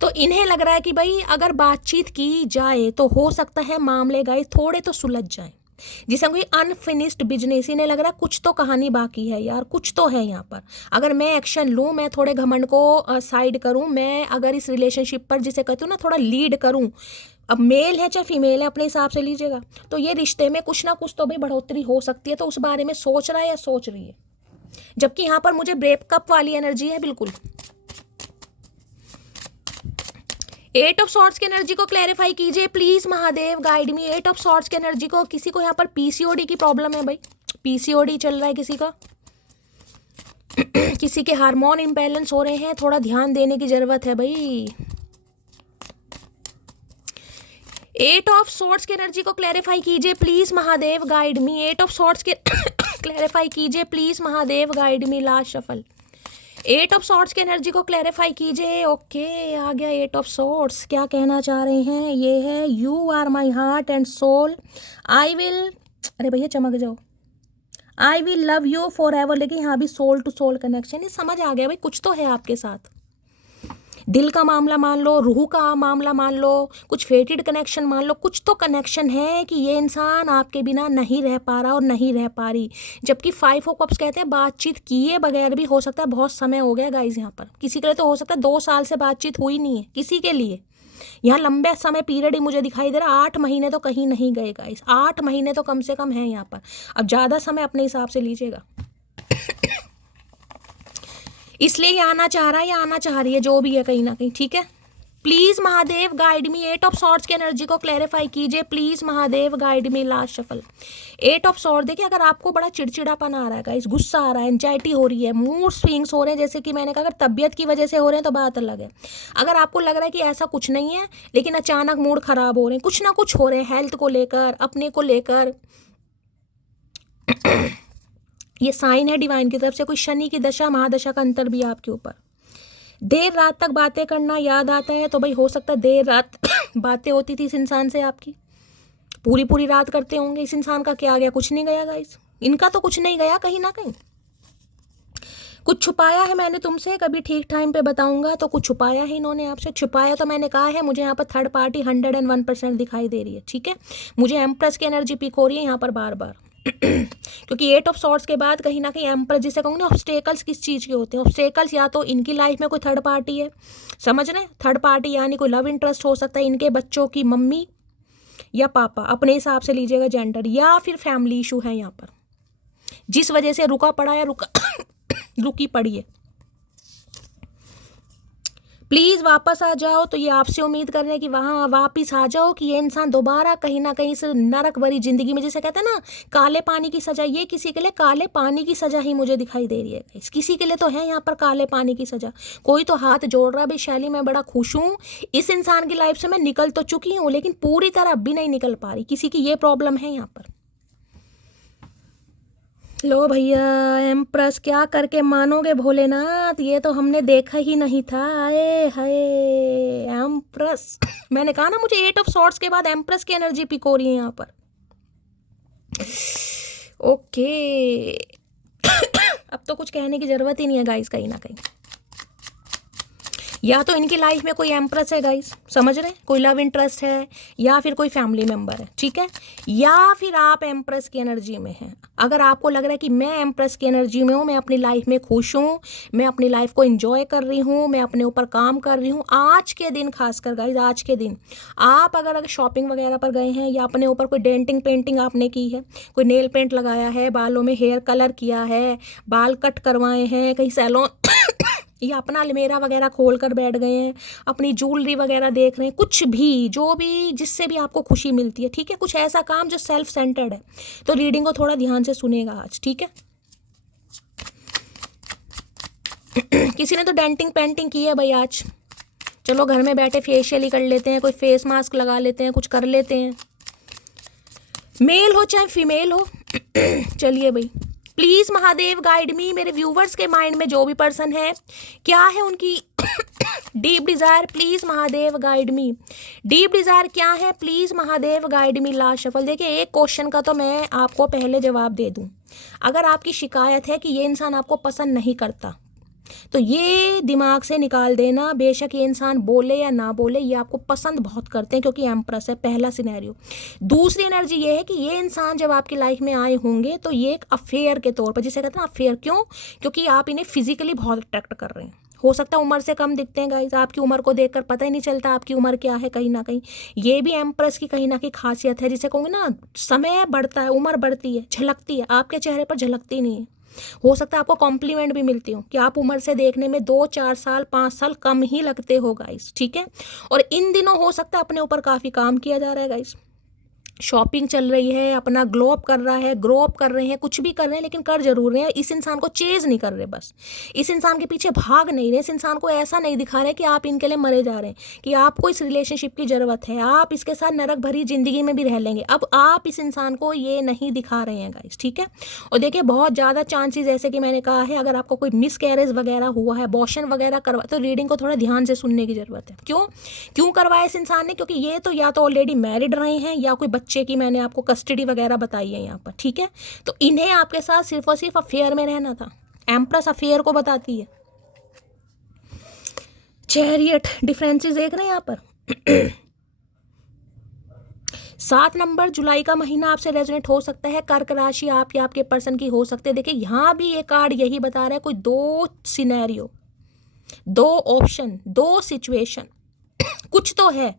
तो इन्हें लग रहा है कि भाई अगर बातचीत की जाए तो हो सकता है मामले गाइस थोड़े तो सुलझ जाएं, जिसे कोई अनफिनिश्ड बिजनेस। इन्हें लग रहा है कुछ तो कहानी बाकी है यार, कुछ तो है यहाँ पर। अगर मैं एक्शन लूँ, मैं थोड़े घमंड को साइड करूँ, मैं अगर इस रिलेशनशिप पर जिसे कहती हूँ ना थोड़ा लीड करूँ, अब मेल है चाहे फीमेल है अपने हिसाब से लीजिएगा, तो ये रिश्ते में कुछ ना कुछ तो भाई बढ़ोतरी हो सकती है। तो उस बारे में सोच रहा है या सोच रही है, जबकि यहाँ पर मुझे ब्रेकअप वाली एनर्जी है बिल्कुल। 8 ऑफ सॉर्ड्स की एनर्जी को क्लैरिफाई कीजिए please Mahadev, guide me. 8 of swords की एनर्जी को, किसी को यहाँ पर पीसीओडी की प्रॉब्लम है भाई, पीसीओडी चल रहा है किसी का किसी के हार्मोन इम्बैलेंस हो रहे हैं, थोड़ा ध्यान देने की जरूरत है भाई। 8 ऑफ सॉर्ड्स की एनर्जी को क्लैरिफाई कीजिए please Mahadev, guide me. 8 of swords के क्लैरिफाई कीजिए please Mahadev, guide me. Last shuffle. 8 of swords की एनर्जी को क्लैरिफाई कीजिए। ओके, आ गया 8 ऑफ सॉर्ड्स। क्या कहना चाह रहे हैं, ये है you are my heart and soul, I will, अरे भैया चमक जाओ, I will love you forever. लेकिन यहाँ भी सोल टू सोल कनेक्शन, ये समझ आ गया भाई, कुछ तो है आपके साथ। दिल का मामला मान लो, रूह का मामला मान लो, कुछ फेटेड कनेक्शन मान लो, कुछ तो कनेक्शन है कि ये इंसान आपके बिना नहीं रह पा रहा और नहीं रह पा रही। जबकि 5 ऑफ कप्स कहते हैं बातचीत किए बगैर भी हो सकता है बहुत समय हो गया गाइज। यहाँ पर किसी के लिए तो हो सकता है 2 साल से बातचीत हुई नहीं है किसी के लिए। यहाँ लंबे समय पीरियड ही मुझे दिखाई दे रहा, 8 महीने तो कहीं नहीं गए गाइज, 8 महीने तो कम से कम है यहाँ पर। अब ज़्यादा समय अपने हिसाब से लीजिएगा इसलिए ये आना चाह रहा है या आना चाह रही है, जो भी है कहीं ना कहीं, ठीक है। Please Mahadev guide me. 8 of swords की एनर्जी को क्लैरिफाई कीजिए please Mahadev, guide me. Last shuffle. 8 of sword, देखिए अगर आपको बड़ा चिड़चिड़ापन आ रहा है गाइस, गुस्सा आ रहा है, एंजाइटी हो रही है, मूड स्विंग्स हो रहे हैं, जैसे कि मैंने कहा अगर तबीयत की वजह से हो रहे हैं तो बात अलग है। अगर आपको लग रहा है कि ऐसा कुछ नहीं है लेकिन अचानक मूड खराब हो रहे हैं, कुछ ना कुछ हो रहे हैं हेल्थ को लेकर, अपने को लेकर ये साइन है डिवाइन की तरफ से, कोई शनि की दशा महादशा का अंतर भी आपके ऊपर। देर रात तक बातें करना याद आता है, तो भाई हो सकता है देर रात बातें होती थी इस इंसान से आपकी, पूरी पूरी रात करते होंगे। इस इंसान का क्या गया, कुछ नहीं गया गाइस, इनका तो कुछ नहीं गया कहीं ना कहीं। कुछ छुपाया है मैंने तुमसे, कभी ठीक टाइम पे बताऊंगा, तो कुछ छुपाया है इन्होंने आपसे। छुपाया तो मैंने कहा है, मुझे यहाँ पर थर्ड पार्टी 101% दिखाई दे रही है, ठीक है। मुझे एम्प्रेस की एनर्जी पिक हो रही है यहाँ पर बार बार क्योंकि 8 ऑफ सॉर्ड्स के बाद कहीं ना कहीं एम्प्रेस, जिसे कहूँगी ना, ऑब्स्टेकल्स किस चीज़ के होते हैं। ऑब्स्टेकल्स या तो इनकी लाइफ में कोई थर्ड पार्टी है, समझ रहे हैं, थर्ड पार्टी यानी कोई लव इंटरेस्ट हो सकता है, इनके बच्चों की मम्मी या पापा, अपने हिसाब से लीजिएगा जेंडर, या फिर फैमिली इशू है यहाँ पर, जिस वजह से रुका पड़ा या रुकी पड़ी है। प्लीज़ वापस आ जाओ, तो ये आपसे उम्मीद कर रहे हैं कि वहाँ वापस आ जाओ, कि ये इंसान दोबारा कहीं ना कहीं से नरक भरी जिंदगी में, जैसे कहते हैं ना काले पानी की सज़ा, ये किसी के लिए काले पानी की सज़ा ही मुझे दिखाई दे रही है। किसी के लिए तो है यहाँ पर काले पानी की सज़ा। कोई तो हाथ जोड़ रहा है, भाई शैली मैं बड़ा खुश हूँ, इस इंसान की लाइफ से मैं निकल तो चुकी हूँ लेकिन पूरी तरह अब भी नहीं निकल पा रही, किसी की ये प्रॉब्लम है यहाँ पर। लो भैया एम्प्रेस, क्या करके मानोगे भोलेनाथ, ये तो हमने देखा ही नहीं था। आए हाय एम्प्रेस, मैंने कहा ना मुझे 8 ऑफ सॉर्ड्स के बाद एम्प्रेस की एनर्जी पिक हो रही है यहाँ पर। ओके अब तो कुछ कहने की जरूरत ही नहीं है गाइस, कहीं ना कहीं या तो इनकी लाइफ में कोई एम्प्रेस है गाइस, समझ रहे हैं, कोई लव इंटरेस्ट है, या फिर कोई फैमिली मेंबर है, ठीक है, या फिर आप एम्प्रेस की एनर्जी में हैं। अगर आपको लग रहा है कि मैं एम्प्रेस की एनर्जी में हूँ, मैं अपनी लाइफ में खुश हूँ, मैं अपनी लाइफ को एंजॉय कर रही हूँ, मैं अपने ऊपर काम कर रही हूँ, आज के दिन खासकर गाइस, आज के दिन आप अगर शॉपिंग वगैरह पर गए हैं, या अपने ऊपर कोई डेंटिंग पेंटिंग आपने की है, कोई नेल पेंट लगाया है, बालों में हेयर कलर किया है, बाल कट करवाए हैं, कहीं सैलून या अपना अलमीरा वगैरह खोल कर बैठ गए हैं, अपनी ज्वेलरी वगैरह देख रहे हैं, कुछ भी जो भी जिससे भी आपको खुशी मिलती है, ठीक है, कुछ ऐसा काम जो सेल्फ सेंटर्ड है, तो रीडिंग को थोड़ा ध्यान से सुनेगा आज, ठीक है। किसी ने तो डेंटिंग पेंटिंग की है भाई आज, चलो घर में बैठे फेशियल ही कर लेते हैं, कोई फेस मास्क लगा लेते हैं, कुछ कर लेते हैं, मेल हो चाहे फीमेल हो। चलिए भाई, प्लीज महादेव गाइड मी, मेरे व्यूवर्स के माइंड में जो भी पर्सन है, क्या है उनकी deep Dzire, please Mahadev guide me, deep Dzire क्या है, please Mahadev guide me. Last shuffle. देखिए, एक क्वेश्चन का तो मैं आपको पहले जवाब दे दूं, अगर आपकी शिकायत है कि ये इंसान आपको पसंद नहीं करता, तो ये दिमाग से निकाल देना, बेशक ये इंसान बोले या ना बोले, ये आपको पसंद बहुत करते हैं, क्योंकि एम्प्रेस है, पहला सिनेरियो। दूसरी एनर्जी ये है कि ये इंसान जब आपकी लाइफ में आए होंगे, तो ये एक अफेयर के तौर पर, जिसे कहते हैं अफेयर, क्यों, क्योंकि आप इन्हें फिजिकली बहुत अट्रैक्ट कर रहे हैं। हो सकता है उम्र से कम दिखते हैं गाइज, आपकी उम्र को देखकर पता ही नहीं चलता आपकी उम्र क्या है, कहीं ना कहीं ये भी एम्प्रेस की कहीं ना कहीं खासियत है, जिसे कहूँगी ना, समय बढ़ता है, उम्र बढ़ती है, झलकती है, आपके चेहरे पर झलकती नहीं है। हो सकता है आपको कॉम्प्लीमेंट भी मिलती हो कि आप उम्र से देखने में 2-4 साल 5 साल कम ही लगते हो गाइस, ठीक है। और इन दिनों हो सकता है अपने ऊपर काफ़ी काम किया जा रहा है गाइस, शॉपिंग चल रही है, अपना ग्लो अप कर रहा है, ग्रो अप कर रहे हैं, कुछ भी कर रहे हैं, लेकिन कर जरूर रहे हैं। इस इंसान को चेज नहीं कर रहे, बस इस इंसान के पीछे भाग नहीं रहे, इस इंसान को ऐसा नहीं दिखा रहे कि आप इनके लिए मरे जा रहे हैं, कि आपको इस रिलेशनशिप की ज़रूरत है, आप इसके साथ नरक भरी ज़िंदगी में भी रह लेंगे। अब आप इस इंसान को ये नहीं दिखा रहे हैं गाइस, ठीक है। और देखिए, बहुत ज़्यादा चांसेस, जैसे कि मैंने कहा है, अगर आपको कोई मिस कैरेज वगैरह हुआ है, अबॉर्शन वगैरह करवा, तो रीडिंग को थोड़ा ध्यान से सुनने की ज़रूरत है। क्यों करवाया इस इंसान ने, क्योंकि ये तो या तो ऑलरेडी मैरिड रहे हैं, या कोई बच्चे की मैंने आपको कस्टडी वगैरह बताई है यहाँ पर, ठीक है। तो इन्हें आपके साथ सिर्फ और सिर्फ अफेयर में रहना था, एम्प्रेस अफेयर को बताती है। चैरियट, डिफरेंसेस देख रहे हैं यहाँ पर। 7 नंबर, जुलाई का महीना आपसे रेजोनेट हो सकता है, कर्क राशि आप या आपके पर्सन की हो सकते हैं। देखिए, यहाँ भी ये कार्ड यही बता रहा है, कोई 2 सिनेरियो, 2 ऑप्शन, 2 सिचुएशन कुछ तो है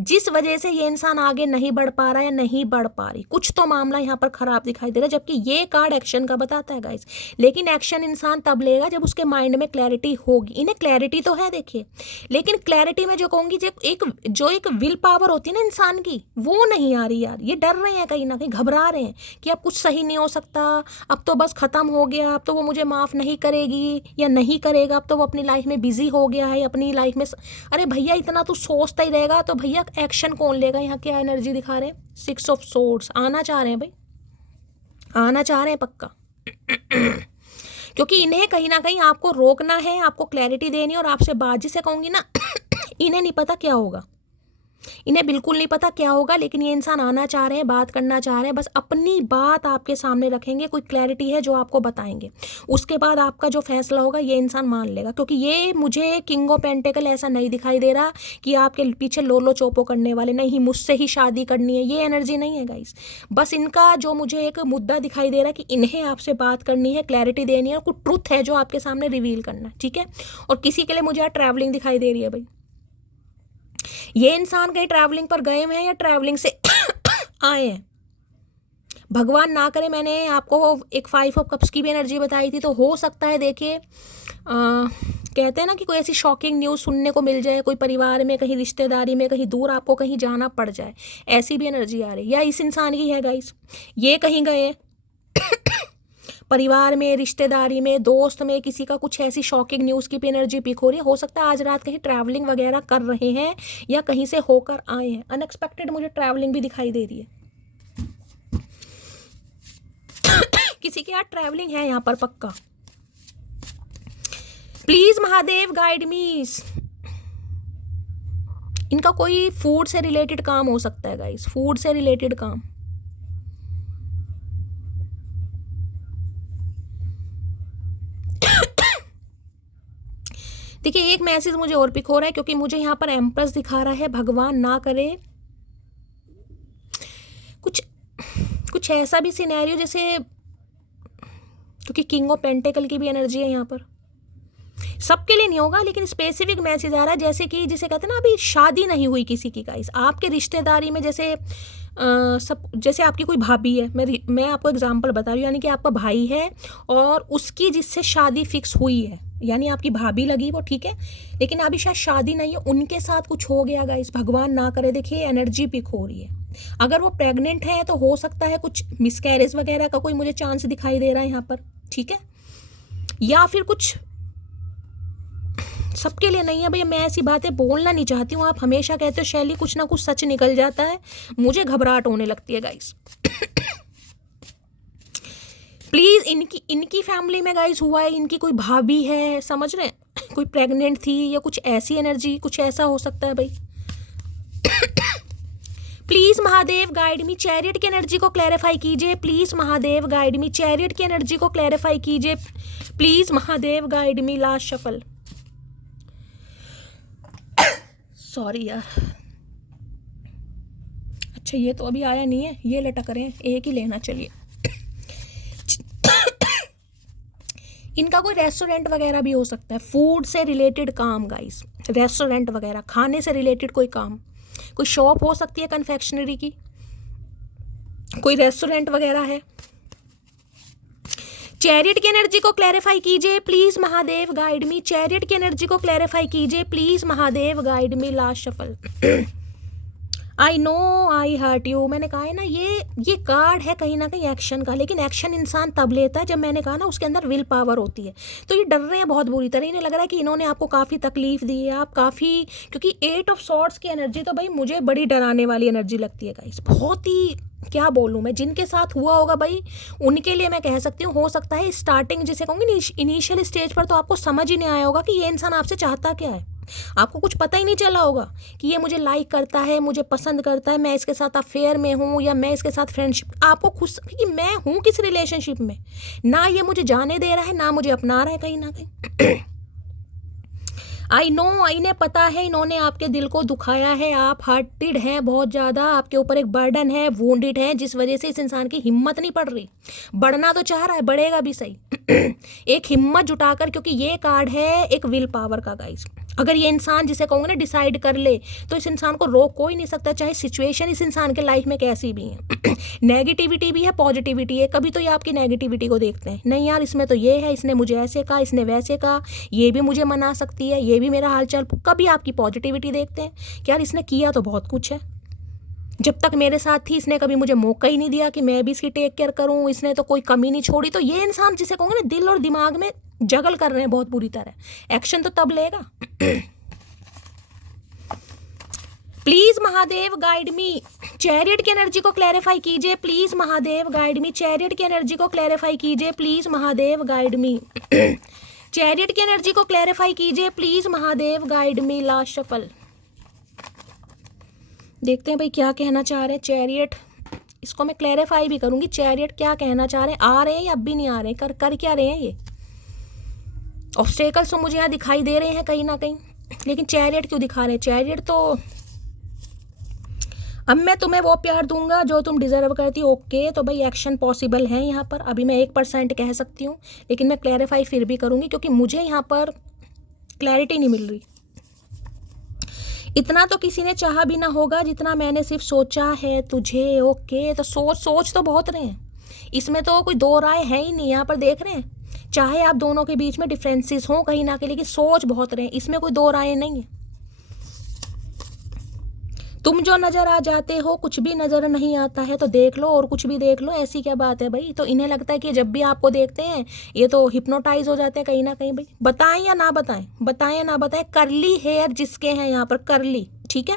जिस वजह से ये इंसान आगे नहीं बढ़ पा रहा है, नहीं बढ़ पा रही, कुछ तो मामला यहाँ पर खराब दिखाई दे रहा है। जबकि ये कार्ड एक्शन का बताता है गाइस, लेकिन एक्शन इंसान तब लेगा जब उसके माइंड में क्लैरिटी होगी। इन्हें क्लैरिटी तो है देखिए, लेकिन क्लैरिटी में जो कहूँगी, जो एक विल पावर होती है ना इंसान की, वो नहीं आ रही यार। ये डर रहे हैं, कहीं ना कहीं घबरा रहे हैं कि अब कुछ सही नहीं हो सकता, अब तो बस खत्म हो गया, अब तो वो मुझे माफ़ नहीं करेगी या नहीं करेगा, अब तो वो अपनी लाइफ में बिजी हो गया है, अपनी लाइफ में। अरे भैया, इतना तू सोचता ही रहेगा तो भैया एक्शन कौन लेगा। यहाँ क्या एनर्जी दिखा रहे हैं, 6 ऑफ सोर्ड्स। आना चाह रहे हैं भाई, आना चाह रहे हैं पक्का। क्योंकि इन्हें कहीं ना कहीं आपको रोकना है, आपको क्लैरिटी देनी है, और आपसे बाजी से कहूंगी ना, इन्हें नहीं पता क्या होगा, इन्हें बिल्कुल नहीं पता क्या होगा, लेकिन ये इंसान आना चाह रहे हैं, बात करना चाह रहे हैं, बस अपनी बात आपके सामने रखेंगे, कोई क्लैरिटी है जो आपको बताएंगे, उसके बाद आपका जो फैसला होगा ये इंसान मान लेगा। क्योंकि ये मुझे किंग ऑफ पेंटिकल ऐसा नहीं दिखाई दे रहा कि आपके पीछे लोलो चोपो करने वाले, नहीं मुझसे ही शादी करनी है, ये एनर्जी नहीं है गाइस। बस इनका जो मुझे एक मुद्दा दिखाई दे रहा है कि इन्हें आपसे बात करनी है, क्लैरिटी देनी है, और कुछ ट्रुथ है जो आपके सामने रिवील करना है, ठीक है। और किसी के लिए मुझे यहाँ ट्रैवलिंग दिखाई दे रही है भाई, ये इंसान कहीं ट्रैवलिंग पर गए हुए हैं या ट्रैवलिंग से आए हैं। भगवान ना करे, मैंने आपको एक 5 ऑफ कप्स की भी एनर्जी बताई थी, तो हो सकता है देखिए, कहते हैं ना कि कोई ऐसी शॉकिंग न्यूज़ सुनने को मिल जाए, कोई परिवार में, कहीं रिश्तेदारी में, कहीं दूर आपको कहीं जाना पड़ जाए, ऐसी भी एनर्जी आ रही है। या इस इंसान की है गाइस, ये कहीं गए हैं परिवार में, रिश्तेदारी में, दोस्त में, किसी का कुछ ऐसी शॉकिंग न्यूज़ की भी एनर्जी पिक हो रही है। हो सकता है आज रात कहीं ट्रैवलिंग वगैरह कर रहे हैं या कहीं से होकर आए हैं। अनएक्सपेक्टेड मुझे ट्रैवलिंग भी दिखाई दे रही है। किसी के यहाँ ट्रैवलिंग है यहाँ पर पक्का। प्लीज महादेव गाइड मी। इनका कोई फूड से रिलेटेड काम हो सकता है गाइस, फूड से रिलेटेड काम। देखिए एक मैसेज मुझे और पिक हो रहा है, क्योंकि मुझे यहाँ पर एम्प्रेस दिखा रहा है, भगवान ना करे कुछ ऐसा भी सिनेरियो जैसे, क्योंकि किंग ऑफ पेंटेकल की भी एनर्जी है यहाँ पर, सबके लिए नहीं होगा लेकिन स्पेसिफिक मैसेज आ रहा है, जैसे कि जिसे कहते हैं ना अभी शादी नहीं हुई किसी की गाइस, आपके रिश्तेदारी में जैसे जैसे आपकी कोई भाभी है, मैं आपको एग्जांपल बता रही हूँ, यानी कि आपका भाई है और उसकी जिससे शादी फिक्स हुई है, यानी आपकी भाभी लगी वो, ठीक है, लेकिन अभी शायद शादी नहीं है, उनके साथ कुछ हो गया गाइस, भगवान ना करे। देखिए एनर्जी पिक हो रही है, अगर वो प्रेग्नेंट है तो हो सकता है कुछ मिसकैरेज वगैरह का कोई मुझे चांस दिखाई दे रहा है यहाँ पर, ठीक है, या फिर कुछ, सबके लिए नहीं है भैया, मैं ऐसी बातें बोलना नहीं चाहती हूँ। आप हमेशा कहते हो शैली कुछ ना कुछ सच निकल जाता है, मुझे घबराहट होने लगती है गाइस। प्लीज इनकी फैमिली में गाइस हुआ है, इनकी कोई भाभी है, समझ रहे हैं, कोई प्रेग्नेंट थी या कुछ ऐसी एनर्जी, कुछ ऐसा हो सकता है भाई। Please Mahadev guide me, chariot की एनर्जी को क्लैरिफाई कीजिए please Mahadev guide me, chariot की एनर्जी को क्लैरिफाई कीजिए please Mahadev guide me. Last shuffle, sorry यार, अच्छा ये तो अभी आया नहीं है, ये लटक रहे हैं, एक ही लेना, चलिए। इनका कोई रेस्टोरेंट वगैरह भी हो सकता है, फूड से रिलेटेड काम गाइस, रेस्टोरेंट वगैरह, खाने से रिलेटेड कोई काम, कोई शॉप हो सकती है कन्फेक्शनरी की, कोई रेस्टोरेंट वगैरह है। चैरियट की एनर्जी को क्लैरिफाई कीजिए please Mahadev guide me, chariot की एनर्जी को क्लैरिफाई कीजिए please Mahadev guide me. Last shuffle, I know I hurt you, मैंने कहा है ना ये कार्ड है कहीं ना कहीं एक्शन का, लेकिन एक्शन इंसान तब लेता है जब मैंने कहा ना उसके अंदर विल पावर होती है। तो ये डर रहे हैं बहुत बुरी तरह, इन्हें लग रहा है कि इन्होंने आपको काफ़ी तकलीफ दी है, आप काफ़ी, क्योंकि 8 ऑफ सॉर्ड्स की एनर्जी तो भाई मुझे बड़ी डराने वाली एनर्जी लगती है गाइस, बहुत ही, क्या बोलूँ मैं, जिनके साथ हुआ होगा भाई उनके लिए मैं कह सकती हूँ, हो सकता है स्टार्टिंग जिसे कहूँगी इनिशियल स्टेज पर तो आपको समझ ही नहीं आया होगा कि ये इंसान आपसे चाहता क्या है, आपको कुछ पता ही नहीं चला होगा कि ये मुझे लाइक करता है, मुझे पसंद करता है, मैं इसके साथ अफेयर में हूँ या मैं इसके साथ फ्रेंडशिप, आपको खुद कि मैं हूँ किस रिलेशनशिप में, ना ये मुझे जाने दे रहा है ना मुझे अपना रहा है कहीं ना कहीं। आई नो, इन्हें पता है इन्होंने आपके दिल को दुखाया है, आप हर्टेड हैं बहुत ज़्यादा, आपके ऊपर एक बर्डन है, वुंडेड है, जिस वजह से इस इंसान की हिम्मत नहीं पड़ रही, बढ़ना तो चाह रहा है, बढ़ेगा भी सही। एक हिम्मत जुटाकर, क्योंकि ये कार्ड है एक विल पावर का गाइस, अगर ये इंसान जिसे कहूँगे ना डिसाइड कर ले तो इस इंसान को रोक कोई नहीं सकता, चाहे सिचुएशन इस इंसान के लाइफ में कैसी भी है। नेगेटिविटी भी है, पॉजिटिविटी है, कभी तो ये आपकी नेगेटिविटी को देखते हैं, नहीं यार इसमें तो ये है, इसने मुझे ऐसे कहा, इसने वैसे कहा, ये भी मुझे मना सकती है, ये भी मेरा हालचाल, कभी आपकी पॉजिटिविटी देखते हैं कि यार इसने किया तो बहुत कुछ है, जब तक मेरे साथ थी इसने कभी मुझे मौका ही नहीं दिया कि मैं भी इसकी टेक केयर करूं, इसने तो कोई कमी नहीं छोड़ी। तो ये इंसान जिसे कहूँगा ना दिल और दिमाग में जगल कर रहे हैं बहुत बुरी तरह, एक्शन तो तब लेगा। Please Mahadev guide me, chariot की एनर्जी को क्लैरिफाई कीजिए please Mahadev guide me, chariot की एनर्जी को क्लैरिफाई कीजिए please Mahadev guide me. Chariot की एनर्जी को क्लैरिफाई कीजिए please Mahadev guide me. Last shuffle, देखते हैं भाई क्या कहना चाह रहे हैं चैरियट, इसको मैं क्लैरिफाई भी करूंगी, चैरियट क्या कहना चाह रहे हैं, आ रहे हैं या अब भी नहीं आ रहे हैं, कर क्या रहे हैं ये, ऑब्स्टेकल्स तो मुझे यहाँ दिखाई दे रहे हैं कहीं ना कहीं, लेकिन चैरियट क्यों दिखा रहे हैं, चैरियट तो अब मैं तुम्हें वो प्यार दूंगा जो तुम डिजर्व करती हो, ओके, तो भाई एक्शन पॉसिबल है यहाँ पर, अभी मैं 1% कह सकती हूँ, लेकिन मैं क्लैरिफाई फिर भी करूँगी क्योंकि मुझे यहाँ पर क्लैरिटी नहीं मिल रही। इतना तो किसी ने चाहा भी ना होगा जितना मैंने सिर्फ सोचा है तुझे, ओके, तो सोच तो बहुत रहे हैं, इसमें तो कोई दो राय है ही नहीं, यहाँ पर देख रहे हैं, चाहे आप दोनों के बीच में डिफरेंसेस हों कहीं ना कहीं, लेकिन सोच बहुत रहे हैं, इसमें कोई दो राय नहीं है। तुम जो नज़र आ जाते हो कुछ भी नज़र नहीं आता है, तो देख लो और कुछ भी देख लो, ऐसी क्या बात है भाई। तो इन्हें लगता है कि जब भी आपको देखते हैं ये तो हिप्नोटाइज हो जाते हैं कहीं ना कहीं। भाई बताएं या ना बताएं, बताएं या ना बताएं, करली हेयर जिसके हैं यहाँ पर करली, ठीक है,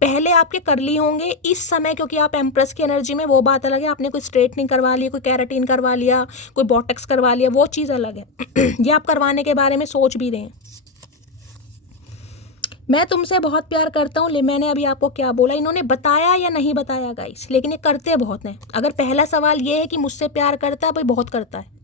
पहले आपके करली होंगे इस समय, क्योंकि आप एम्प्रेस की एनर्जी में, वो बात अलग है, आपने कोई स्ट्रेटनिंग करवा लिया, कोई कैराटिन करवा लिया, कोई बोटॉक्स करवा लिया, वो चीज़ अलग है। ये आप करवाने के बारे में सोच भी रहे हैं। मैं तुमसे बहुत प्यार करता हूँ, मैंने अभी आपको क्या बोला, इन्होंने बताया या नहीं बताया गाइस, लेकिन ये करते बहुत हैं। अगर पहला सवाल ये है कि मुझसे प्यार करता है, भाई बहुत करता है।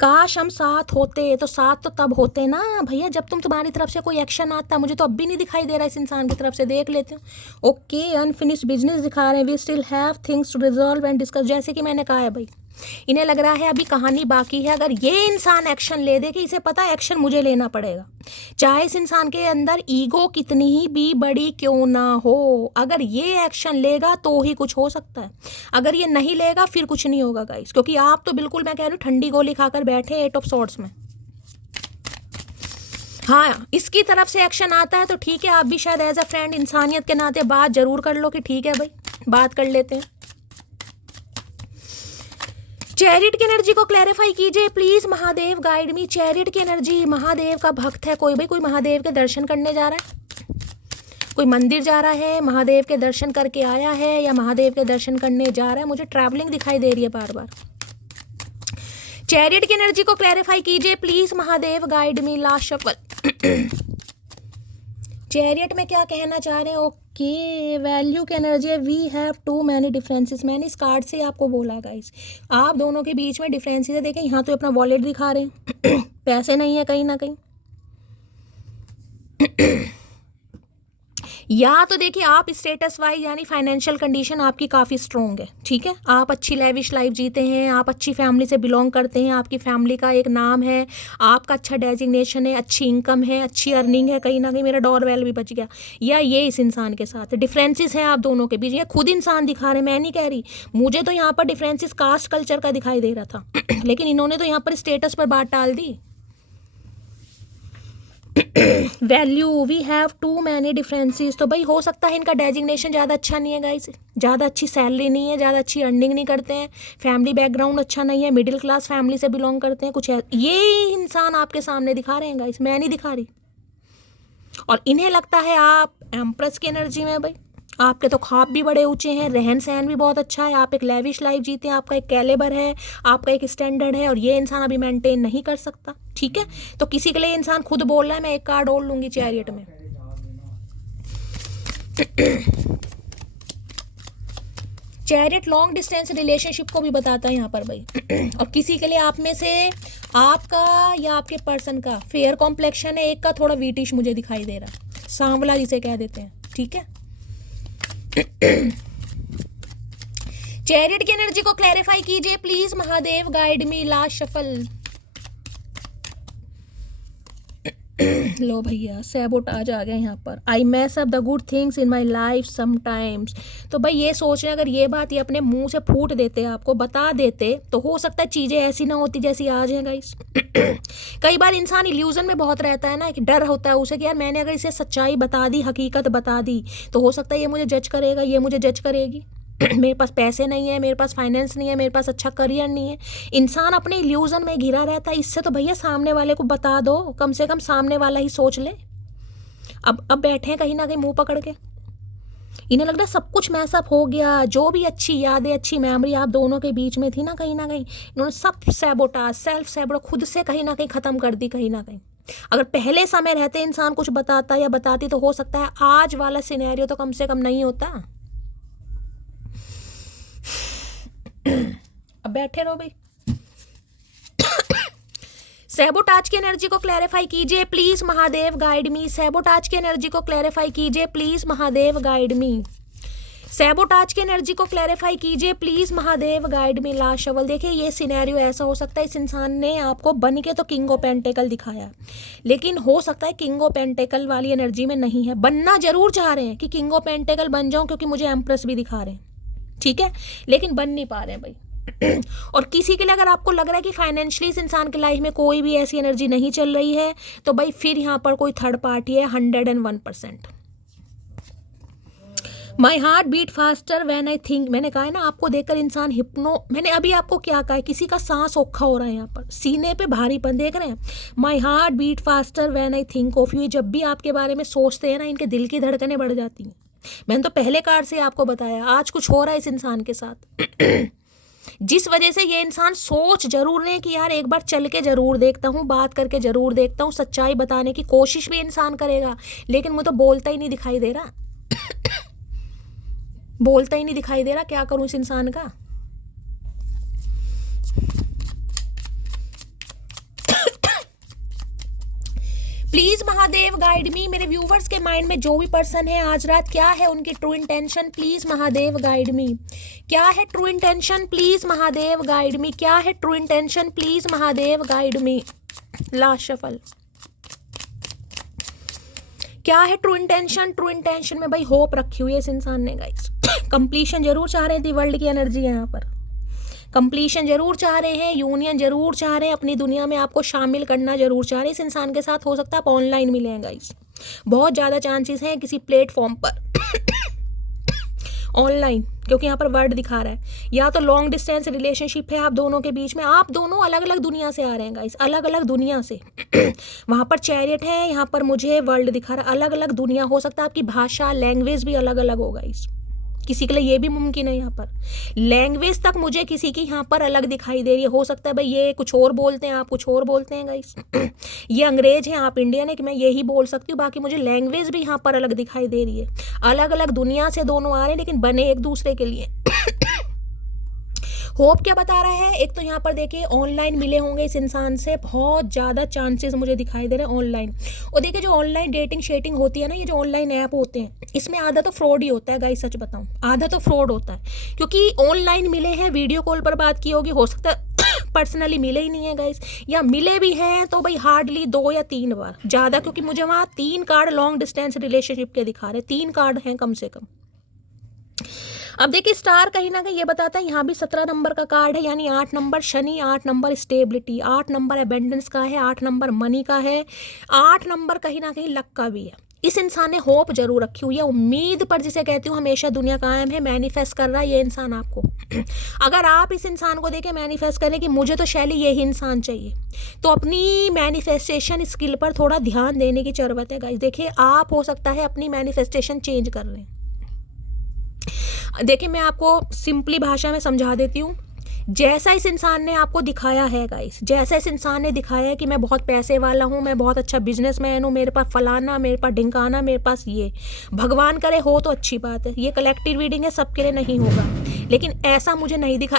काश हम साथ होते, तो साथ तो तब होते ना भैया जब तुम्हारी तरफ से कोई एक्शन आता। मुझे तो अब भी नहीं दिखाई दे रहा इस इंसान की तरफ से, देख लेते हो। ओके, अनफिनिश्ड बिजनेस दिखा रहे हैं, we still have things to resolve and discuss. जैसे कि मैंने कहा है भाई, इन्हें लग रहा है अभी कहानी बाकी है। अगर ये इंसान एक्शन ले दे कि इसे पता है एक्शन मुझे लेना पड़ेगा, चाहे इस इंसान के अंदर ईगो कितनी ही भी बड़ी क्यों ना हो, अगर ये एक्शन लेगा तो ही कुछ हो सकता है। अगर ये नहीं लेगा फिर कुछ नहीं होगा गाइस, क्योंकि आप तो बिल्कुल मैं कह रही हूँ ठंडी गोली खाकर बैठे 8 ऑफ सॉर्ड्स में। हाँ, इसकी तरफ से एक्शन आता है तो ठीक है, आप भी शायद एज अ फ्रेंड इंसानियत के नाते बात जरूर कर लो कि ठीक है भाई बात कर लेते हैं। चैरिट की एनर्जी को क्लैरिफाई कीजिए please, Mahadev guide me. Chariot की एनर्जी, महादेव का भक्त है कोई भाई, कोई महादेव के दर्शन करने जा रहा है, कोई मंदिर जा रहा है, महादेव के दर्शन करके आया है या महादेव के दर्शन करने जा रहा है। मुझे ट्रैवलिंग दिखाई दे रही है बार बार। चैरिट की एनर्जी को क्लैरिफाई कीजिए please, Mahadev guide me. Last shuffle. Chariot में क्या कहना चाह रहे हैं? ओके, वैल्यू की एनर्जी है, we have too many differences. मैंने इस कार्ड से आपको बोला गाइस, आप दोनों के बीच में डिफरेंसेस है। देखें यहाँ तो अपना वॉलेट दिखा रहे हैं पैसे नहीं है कहीं ना कहीं या तो देखिए आप स्टेटस वाइज यानी फाइनेंशियल कंडीशन आपकी काफ़ी स्ट्रॉन्ग है, ठीक है, आप अच्छी लेविश लाइफ जीते हैं, आप अच्छी फैमिली से बिलोंग करते हैं, आपकी फैमिली का एक नाम है, आपका अच्छा डेजिग्नेशन है, अच्छी इनकम है, अच्छी अर्निंग है। कहीं ना कहीं मेरा डोरबेल भी बच गया। या ये इस इंसान के साथ डिफरेंसेस हैं आप दोनों के बीच, ये खुद इंसान दिखा रहे, मैं नहीं कह रही। मुझे तो यहाँ पर डिफरेंसेस कास्ट कल्चर का दिखाई दे रहा था लेकिन इन्होंने तो यहाँ पर स्टेटस पर बात टाल दी। Value, we have too many differences. तो भाई हो सकता है इनका डेजिग्नेशन ज़्यादा अच्छा नहीं है गाइस, ज़्यादा अच्छी सैलरी नहीं है, ज़्यादा अच्छी अर्निंग नहीं करते हैं, फैमिली बैकग्राउंड अच्छा नहीं है, मिडिल क्लास फैमिली से बिलोंग करते हैं, कुछ है। ये इंसान आपके सामने दिखा रहे हैं गाइस, मैं नहीं दिखा रही। और इन्हें लगता है आप एम्प्रेस की एनर्जी में। भाई आपके तो ख्वाब भी बड़े ऊंचे हैं, रहन सहन भी बहुत अच्छा है, आप एक लेविश लाइफ जीते हैं, आपका एक कैलिबर है, आपका एक स्टैंडर्ड है, और ये इंसान अभी मेंटेन नहीं कर सकता। ठीक है, तो किसी के लिए इंसान खुद बोल रहा है। मैं एक कार्ड और लूंगी चैरियट में। चैरियट लॉन्ग डिस्टेंस रिलेशनशिप को भी बताता है यहाँ पर भाई और किसी के लिए आप में से आपका या आपके पर्सन का फेयर कॉम्प्लेक्शन है, एक का थोड़ा वीटिश मुझे दिखाई दे रहा, सांवला जिसे कह देते हैं। ठीक है, चैरियट की एनर्जी को क्लैरिफाई कीजिए please, Mahadev guide me. Last shuffle. लो भैया, सैबोटाज आ गया यहाँ पर। I mess up the good things in my life sometimes. तो भाई ये सोच रहे अगर ये बात ये अपने मुंह से फूट देते, आपको बता देते, तो हो सकता है चीज़ें ऐसी ना होती जैसी आज हैं गाइस। कई बार इंसान इल्यूजन में बहुत रहता है ना, कि डर होता है उसे कि यार मैंने अगर इसे सच्चाई बता दी, हकीकत बता दी, तो हो सकता है ये मुझे जज करेगा, ये मुझे जज करेगी। मेरे पास पैसे नहीं है, मेरे पास फाइनेंस नहीं है, मेरे पास अच्छा करियर नहीं है। इंसान अपने इल्यूजन में घिरा रहता है। इससे तो भैया सामने वाले को बता दो, कम से कम सामने वाला ही सोच ले। अब बैठे हैं कहीं ना कहीं मुंह पकड़ के, इन्हें लग रहा है सब कुछ मैसअप हो गया। जो भी अच्छी यादें, अच्छी मेमोरी आप दोनों के बीच में थी ना, कहीं इन्होंने सब सैबोटाज, सेल्फ सैबोटाज खुद से कहीं ना कहीं ख़त्म कर दी। कहीं ना कहीं अगर पहले समय रहते इंसान कुछ बताता या बताती, तो हो सकता है आज वाला सिनेरियो तो कम से कम नहीं होता। अब बैठे रहो भाई। सैबोटाज की एनर्जी को क्लैरिफाई कीजिए please, Mahadev guide me. Sabotage की एनर्जी को क्लैरिफाई कीजिए please, Mahadev guide me. Sabotage की एनर्जी को क्लैरिफाई कीजिए please, Mahadev guide me. Last shovel. देखिए ये सिनेरियो ऐसा हो सकता है, इस इंसान ने आपको बन के तो किंग ऑफ पेंटेकल दिखाया, लेकिन हो सकता है किंग ऑफ पेंटेकल वाली एनर्जी में नहीं है। बनना जरूर चाह रहे हैं कि किंग ऑफ पेंटेकल बन जाऊं, क्योंकि मुझे एम्प्रेस भी दिखा रहे हैं, ठीक है, लेकिन बन नहीं पा रहे हैं भाई। और किसी के लिए अगर आपको लग रहा है कि फाइनेंशियली इस इंसान की लाइफ में कोई भी ऐसी एनर्जी नहीं चल रही है, तो भाई फिर यहाँ पर कोई थर्ड पार्टी है 101%। My heart beat faster when I think. मैंने कहा है ना, आपको देखकर इंसान मैंने अभी आपको क्या कहा है, किसी का सांस औखा हो रहा है, यहाँ पर सीने पे भारीपन देख रहे हैं। My heart beat faster when I think of you. जब भी आपके बारे में सोचते हैं ना, इनके दिल की धड़कनें बढ़ जाती हैं। मैंने तो पहले कार्ड से आपको बताया आज कुछ हो रहा है इस इंसान के साथ जिस वजह से ये इंसान सोच जरूर रहे हैं कि यार एक बार चल के जरूर देखता हूँ, बात करके जरूर देखता हूँ, सच्चाई बताने की कोशिश भी इंसान करेगा, लेकिन मुझे तो बोलता ही नहीं दिखाई दे रहा बोलता ही नहीं दिखाई दे रहा। क्या करूँ इस इंसान का? प्लीज महादेव गाइड मी। मेरे व्यूवर्स के माइंड में जो भी पर्सन है आज रात, क्या है उनकी true intention, please Mahadev guide मी। क्या है true intention, please Mahadev guide मी। क्या है true intention, please Mahadev guide me. Last shuffle. क्या है ट्रू इंटेंशन? ट्रू इंटेंशन में भाई होप रखी हुई है इस इंसान ने गाइस। कंप्लीशन जरूर चाह रहे थे, वर्ल्ड की एनर्जी है यहाँ पर। कंप्लीशन जरूर चाह रहे हैं, यूनियन जरूर चाह रहे हैं, अपनी दुनिया में आपको शामिल करना जरूर चाह रहे हैं। इस इंसान के साथ हो सकता है आप ऑनलाइन मिले हैं गाइस, बहुत ज़्यादा चांसेस हैं किसी प्लेटफॉर्म पर ऑनलाइन, क्योंकि यहाँ पर वर्ड दिखा रहा है। या तो लॉन्ग डिस्टेंस रिलेशनशिप है आप दोनों के बीच में, आप दोनों अलग अलग दुनिया से आ रहे हैं गाइस, अलग अलग दुनिया से वहाँ पर चैरियट है, यहाँ पर मुझे वर्ल्ड दिखा रहा है, अलग अलग दुनिया। हो सकता है आपकी भाषा लैंग्वेज भी अलग अलग हो गाइस, किसी के लिए ये भी मुमकिन है। यहाँ पर लैंग्वेज तक मुझे किसी की यहाँ पर अलग दिखाई दे रही है। हो सकता है भाई ये कुछ और बोलते हैं, आप कुछ और बोलते हैं गाइस ये अंग्रेज हैं, आप इंडियन है, कि मैं यही बोल सकती हूँ, बाकी मुझे लैंग्वेज भी यहाँ पर अलग दिखाई दे रही है। अलग अलग दुनिया से दोनों आ रहे हैं, लेकिन बने एक दूसरे के लिए होप क्या बता रहा है? एक तो यहाँ पर देखिए ऑनलाइन मिले होंगे इस इंसान से, बहुत ज़्यादा चांसेस मुझे दिखाई दे रहे हैं ऑनलाइन। और देखिए जो ऑनलाइन डेटिंग शेटिंग होती है ना, ये जो ऑनलाइन ऐप होते हैं, इसमें आधा तो फ्रॉड ही होता है गाइस, सच बताऊं आधा तो फ्रॉड होता है, क्योंकि ऑनलाइन मिले हैं, वीडियो कॉल पर बात की होगी, हो सकता है पर्सनली मिले ही नहीं है गाइस, या मिले भी हैं तो भाई हार्डली 2 या 3 बार ज़्यादा, क्योंकि मुझे वहाँ 3 कार्ड लॉन्ग डिस्टेंस रिलेशनशिप के दिखा रहे, 3 कार्ड हैं कम से कम। अब देखिए स्टार कहीं ना कहीं ये बताता है, यहाँ भी 17 नंबर का कार्ड है, यानी 8 number Shani, 8 number stability, 8 number abundance का है, 8 नंबर मनी का है, 8 नंबर कहीं ना कहीं लक का भी है। इस इंसान ने होप जरूर रखी हुई है, उम्मीद पर जिसे कहती हूँ हमेशा दुनिया कायम है, मैनिफेस्ट कर रहा है ये इंसान आपको। अगर आप इस इंसान को देखें मैनिफेस्ट करें कि मुझे तो शैली यही इंसान चाहिए, तो अपनी मैनिफेस्टेशन स्किल पर थोड़ा ध्यान देने की जरूरत है गाइस। देखिए आप हो सकता है अपनी मैनिफेस्टेशन चेंज कर रहे हैं। देखिए मैं आपको सिंपली भाषा में समझा देती हूँ, जैसा इस इंसान ने आपको दिखाया है गाइस, जैसा इस इंसान ने दिखाया है कि मैं बहुत पैसे वाला हूँ, मैं बहुत अच्छा बिजनेसमैन हूँ, मेरे पास फलाना, मेरे पास ढिंकाना, मेरे पास ये, भगवान करे हो तो अच्छी बात है, ये कलेक्टिव रीडिंग है, सबके लिए नहीं होगा, लेकिन ऐसा मुझे नहीं दिखा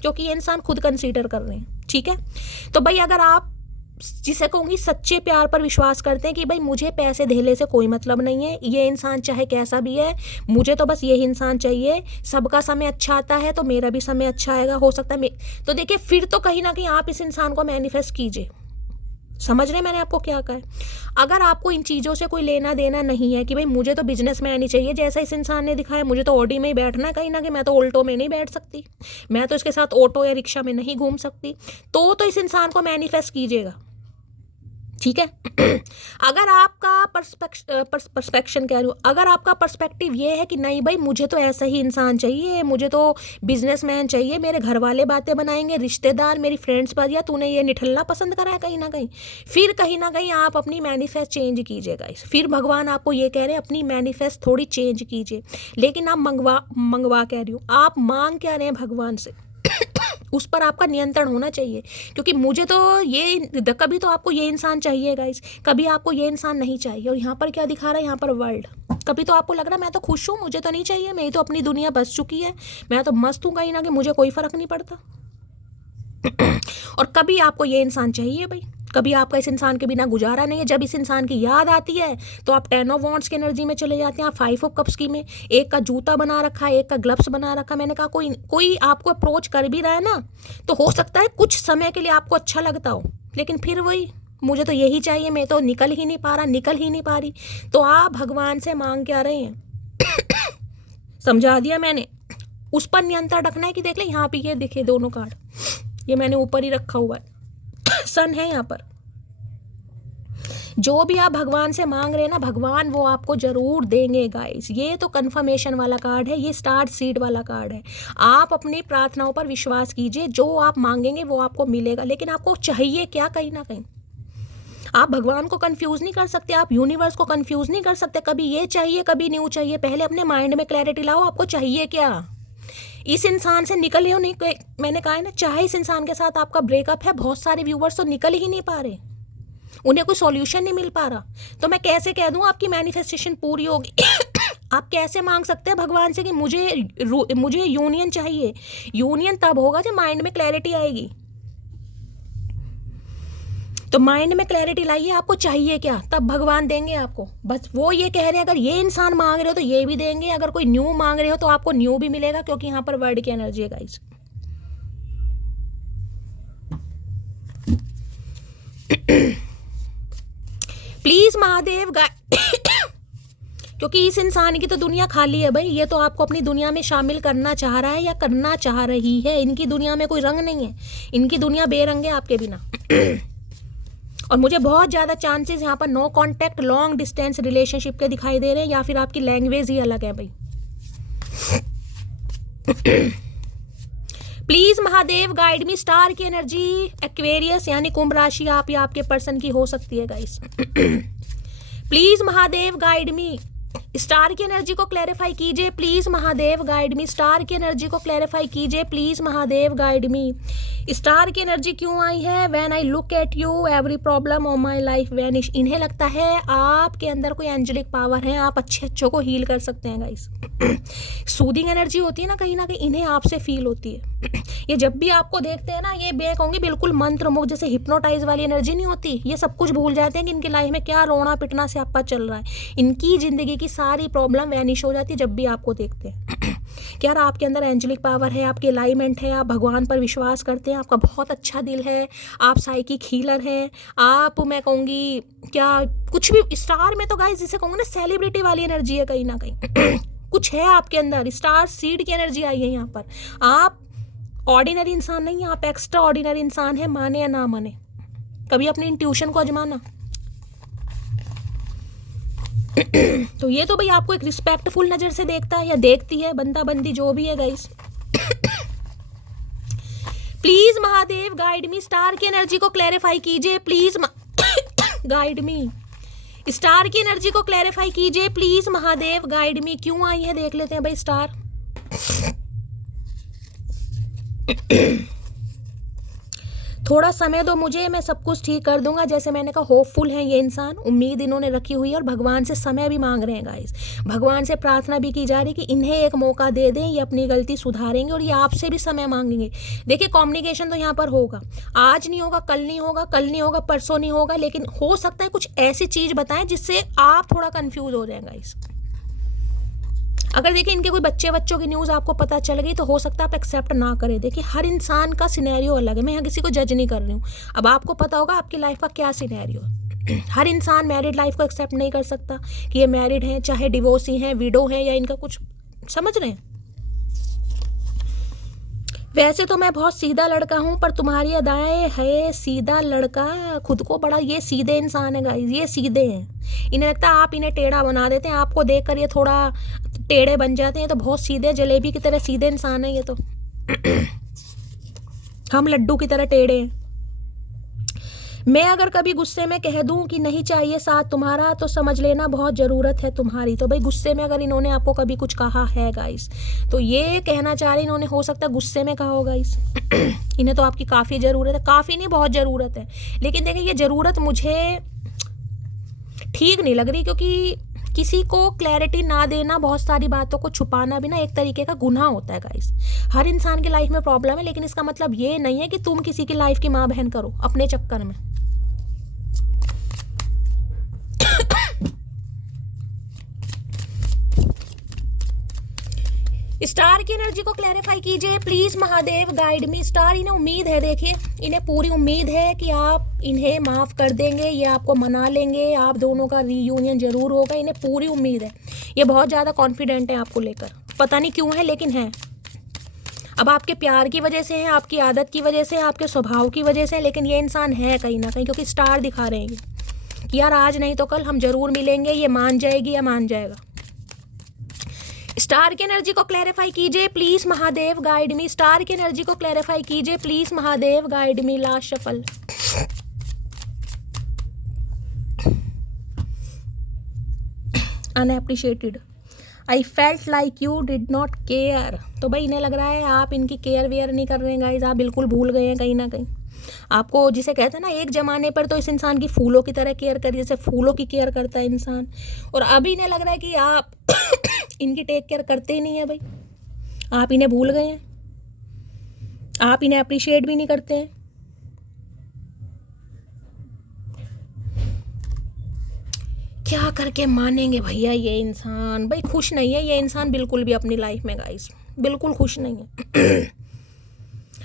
क्योंकि ये इंसान खुद कंसीडर कर रहे हैं, ठीक है। तो भाई अगर आप जिसे कहूँगी सच्चे प्यार पर विश्वास करते हैं कि भाई मुझे पैसे धेले से कोई मतलब नहीं है, ये इंसान चाहे कैसा भी है, मुझे तो बस यही इंसान चाहिए, सबका समय अच्छा आता है तो मेरा भी समय अच्छा आएगा, हो सकता है तो देखिए फिर तो कहीं ना कहीं आप इस इंसान को मैनिफेस्ट कीजिए। समझ रहे हैं मैंने आपको क्या कहा है? अगर आपको इन चीज़ों से कोई लेना देना नहीं है कि भाई मुझे तो बिजनेस में आनी चाहिए, जैसा इस इंसान ने दिखाया, मुझे तो ऑडी में ही बैठना है, कहीं ना कहीं मैं तो ऑल्टो में नहीं बैठ सकती, मैं तो इसके साथ ऑटो या रिक्शा में नहीं घूम सकती, तो इस इंसान को मैनिफेस्ट कीजिएगा, ठीक है। अगर आपका पर्सपेक्शन कह रही हूँ, अगर आपका पर्सपेक्टिव ये है कि नहीं भाई मुझे तो ऐसा ही इंसान चाहिए, मुझे तो बिजनेसमैन चाहिए, मेरे घर वाले बातें बनाएंगे, रिश्तेदार, मेरी फ्रेंड्स पर, या तूने ये निठल्ला पसंद करा है कहीं ना कहीं, फिर कहीं ना कहीं आप अपनी मैनिफेस्ट चेंज कीजिएगा। फिर भगवान आपको ये कह रहे हैं अपनी मैनिफेस्ट थोड़ी चेंज कीजिए, लेकिन आप मंगवा कह रही हूँ, आप मांग क्या रहे हैं भगवान से उस पर आपका नियंत्रण होना चाहिए, क्योंकि मुझे तो ये कभी तो आपको ये इंसान चाहिए गाइस, कभी आपको ये इंसान नहीं चाहिए। और यहाँ पर क्या दिखा रहा है, यहाँ पर वर्ल्ड, कभी तो आपको लग रहा है मैं तो खुश हूँ, मुझे तो नहीं चाहिए, मेरी तो अपनी दुनिया बस चुकी है, मैं तो मस्त हूँ कहीं ना कहीं, मुझे कोई फर्क नहीं पड़ता और कभी आपको ये इंसान चाहिए भाई, कभी आपका इस इंसान के बिना गुजारा नहीं है। जब इस इंसान की याद आती है तो आप 10 ऑफ वॉन्ड्स की एनर्जी में चले जाते हैं, आप 5 ऑफ कप्स की में, एक का जूता बना रखा है, एक का ग्लव्स बना रखा है। मैंने कहा कोई आपको अप्रोच कर भी रहा है ना, तो हो सकता है कुछ समय के लिए आपको अच्छा लगता हो, लेकिन फिर वही मुझे तो यही चाहिए, मैं तो निकल ही नहीं पा रही। तो आप भगवान से मांग क्या रहे हैं समझा दिया मैंने। उस पर नियंत्रण रखना है कि देख ले यहाँ पे ये दिखे दोनों कार्ड, ये मैंने ऊपर ही रखा हुआ है, सन है यहाँ पर। जो भी आप भगवान से मांग रहे हैं ना, भगवान वो आपको जरूर देंगे गाइस। ये तो कंफर्मेशन वाला कार्ड है, ये स्टार्ट सीड वाला कार्ड है। आप अपनी प्रार्थनाओं पर विश्वास कीजिए, जो आप मांगेंगे वो आपको मिलेगा, लेकिन आपको चाहिए क्या, कहीं ना कहीं आप भगवान को कंफ्यूज नहीं कर सकते, आप यूनिवर्स को कंफ्यूज नहीं कर सकते, कभी ये चाहिए कभी न्यू चाहिए। पहले अपने माइंड में क्लैरिटी लाओ, आपको चाहिए क्या। इस इंसान से निकले हो नहीं, मैंने कहा है ना, चाहे इस इंसान के साथ आपका ब्रेकअप है, बहुत सारे व्यूवर्स तो निकल ही नहीं पा रहे, उन्हें कोई सॉल्यूशन नहीं मिल पा रहा, तो मैं कैसे कह दूं आपकी मैनिफेस्टेशन पूरी होगी आप कैसे मांग सकते हैं भगवान से कि मुझे यूनियन चाहिए। यूनियन तब होगा जब माइंड में क्लैरिटी आएगी। तो माइंड में क्लैरिटी लाइए, आपको चाहिए क्या, तब भगवान देंगे आपको। बस वो ये कह रहे हैं अगर ये इंसान मांग रहे हो तो ये भी देंगे, अगर कोई न्यू मांग रहे हो तो आपको न्यू भी मिलेगा, क्योंकि यहाँ पर वर्ड की एनर्जी है गाइस। प्लीज महादेव क्योंकि इस इंसान की तो दुनिया खाली है भाई, ये तो आपको अपनी दुनिया में शामिल करना चाह रहा है या करना चाह रही है। इनकी दुनिया में कोई रंग नहीं है, इनकी दुनिया बेरंग है आपके बिना। और मुझे बहुत ज़्यादा चांसेस यहाँ पर no contact long distance relationship के दिखाई दे रहे हैं, या फिर आपकी लैंग्वेज ही अलग है भाई। Please Mahadev guide me, star की एनर्जी एक्वेरियस यानी कुंभ राशि आप या आपके पर्सन की हो सकती है guys. Please Mahadev guide me, star की एनर्जी को क्लैरिफाई कीजिए please Mahadev guide me, star की एनर्जी को क्लैरिफाई कीजिए please Mahadev guide me. Star की एनर्जी क्यों आई है? When I look at you every problem of my life vanish. इन्हें लगता है आपके अंदर कोई एंजेलिक पावर है, आप अच्छे अच्छों को हील कर सकते हैं गाइस। सूदिंग एनर्जी होती है ना कहीं इन्हें आपसे फील होती है। ये जब भी आपको देखते हैं ना, ये बैक होंगे बिल्कुल मंत्र मुग्ध, जैसे हिप्नोटाइज वाली एनर्जी नहीं होती, ये सब कुछ भूल जाते हैं कि इनकी लाइफ में क्या रोना पिटना से आपका चल रहा है। इनकी जिंदगी की सारी प्रॉब्लम वैनिश हो जाती है जब भी आपको देखते हैं। कि यार आपके अंदर एंजेलिक पावर है, आपकी अलाइनमेंट है, आप भगवान पर विश्वास करते हैं, आपका बहुत अच्छा दिल है, आप साइकिक हीलर हैं, आप मैं कहूँगी क्या कुछ भी। स्टार में तो गाइस जिसे कहूँगा ना सेलिब्रिटी वाली एनर्जी है कहीं ना कहीं। कुछ है आपके अंदर, स्टार सीड की एनर्जी आई है यहाँ पर। आप ऑर्डिनरी इंसान नहीं है, आप एक्स्ट्रा ऑर्डिनरी इंसान है, माने या ना माने। कभी अपनी इंट्यूशन को आजमाना। तो ये तो भाई आपको एक रिस्पेक्टफुल नजर से देखता है या देखती है, बंदा बंदी जो भी है guys. Please Mahadev guide me, star की एनर्जी को क्लैरिफाई कीजिए प्लीज गाइड मी। स्टार की एनर्जी को क्लैरिफाई कीजिए प्लीज महादेव गाइड मी। क्यों आई है देख लेते हैं भाई स्टार। थोड़ा समय दो मुझे, मैं सब कुछ ठीक कर दूंगा। जैसे मैंने कहा होपफुल है ये इंसान, उम्मीद इन्होंने रखी हुई है और भगवान से समय भी मांग रहे हैं गाइस। भगवान से प्रार्थना भी की जा रही है कि इन्हें एक मौका दे दें, ये अपनी गलती सुधारेंगे और ये आपसे भी समय मांगेंगे। देखिए कम्युनिकेशन तो यहाँ पर होगा, आज नहीं होगा, कल नहीं होगा, कल नहीं होगा, परसों नहीं होगा, लेकिन हो सकता है कुछ ऐसी चीज बताएं जिससे आप थोड़ा कंफ्यूज हो जाएं गाइस। अगर देखिए इनके कोई बच्चों की न्यूज़ आपको पता चल गई तो हो सकता है आप एक्सेप्ट ना करें। देखिए हर इंसान का सिनेरियो अलग है, मैं यहाँ किसी को जज नहीं कर रही हूँ। अब आपको पता होगा आपकी लाइफ का क्या सिनेरियो है। हर इंसान मैरिड लाइफ को एक्सेप्ट नहीं कर सकता कि ये मैरिड हैं, चाहे डिवोर्सी हैं, विडो हैं, या इनका कुछ समझ रहे हैं। वैसे तो मैं बहुत सीधा लड़का हूँ, पर तुम्हारी अदाएं है सीधा लड़का। खुद को बड़ा ये सीधे इंसान है गाइस, ये सीधे हैं। इन्हें लगता है आप इन्हें टेढ़ा बना देते हैं, आपको देखकर ये थोड़ा टेढ़े बन जाते हैं। तो बहुत सीधे जलेबी की तरह सीधे इंसान है ये तो। हम लड्डू की तरह टेढ़े हैं। मैं अगर कभी गुस्से में कह दूं कि नहीं चाहिए साथ तुम्हारा, तो समझ लेना बहुत ज़रूरत है तुम्हारी। तो भाई गुस्से में अगर इन्होंने आपको कभी कुछ कहा है गाइस, तो ये कहना चाह रहे इन्होंने, हो सकता है गुस्से में कहा हो गाइस। इन्हें तो आपकी काफ़ी ज़रूरत है, काफ़ी नहीं बहुत ज़रूरत है। लेकिन देखिए ये ज़रूरत मुझे ठीक नहीं लग रही, क्योंकि किसी को क्लैरिटी ना देना, बहुत सारी बातों को छुपाना भी ना एक तरीके का गुनाह होता है गाइस। हर इंसान की लाइफ में प्रॉब्लम है, लेकिन इसका मतलब ये नहीं है कि तुम किसी की लाइफ की माँ बहन करो अपने चक्कर में। स्टार की एनर्जी को क्लैरिफाई कीजिए please Mahadev guide me. Star इन्हें उम्मीद है, देखिए इन्हें पूरी उम्मीद है कि आप इन्हें माफ कर देंगे, ये आपको मना लेंगे, आप दोनों का रीयूनियन जरूर होगा। इन्हें पूरी उम्मीद है, ये बहुत ज़्यादा कॉन्फिडेंट है आपको लेकर, पता नहीं क्यों है लेकिन है। अब आपके प्यार की वजह से है, आपकी आदत की वजह से, आपके स्वभाव की वजह से, लेकिन ये इंसान है कहीं ना कहीं, क्योंकि स्टार दिखा रहे हैं कि यार आज नहीं तो कल हम जरूर मिलेंगे। ये मान जाएगी या मान जाएगा। स्टार की एनर्जी को क्लैरिफाई कीजिए please Mahadev guide me. Star की एनर्जी को क्लैरिफाई कीजिए please Mahadev guide me. Last shuffle. Unappreciated, I felt like you did not care. तो भाई इन्हें लग रहा है आप इनकी केयर वेयर नहीं कर रहे हैं गाइज, आप बिल्कुल भूल गए हैं कहीं ना कहीं। आपको जिसे कहते हैं ना, एक जमाने पर तो इस इंसान की फूलों की तरह केयर करिए, जैसे फूलों की केयर करता है इंसान, और अभी इन्हें लग रहा है कि आप इनकी टेक केयर करते ही नहीं है भाई, आप इन्हें भूल गए हैं, आप इन्हें अप्रिशिएट भी नहीं करते हैं। क्या करके मानेंगे भैया ये इंसान? भाई खुश नहीं है ये इंसान बिल्कुल भी अपनी लाइफ में गाइस, बिल्कुल खुश नहीं है।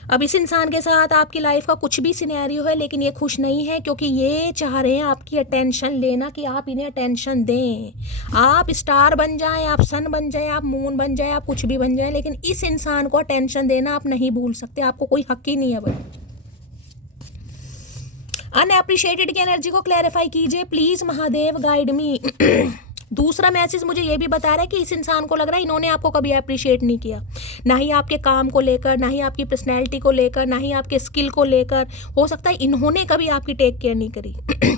अब इस इंसान के साथ आपकी लाइफ का कुछ भी सिनेरियो है लेकिन ये खुश नहीं है, क्योंकि ये चाह रहे हैं आपकी अटेंशन लेना, कि आप इन्हें अटेंशन दें। आप स्टार बन जाएं, आप सन बन जाएं, आप मून बन जाएं, आप कुछ भी बन जाएं, लेकिन इस इंसान को अटेंशन देना आप नहीं भूल सकते। आपको कोई हक ही नहीं है भाई। अनएप्रिशिएटेड की एनर्जी को क्लैरिफाई कीजिए प्लीज महादेव, गाइड मी। दूसरा मैसेज मुझे ये भी बता रहा है कि इस इंसान को लग रहा है इन्होंने आपको कभी अप्रिशिएट नहीं किया, ना ही आपके काम को लेकर, ना ही आपकी पर्सनैलिटी को लेकर, ना ही आपके स्किल को लेकर। हो सकता है इन्होंने कभी आपकी टेक केयर नहीं करी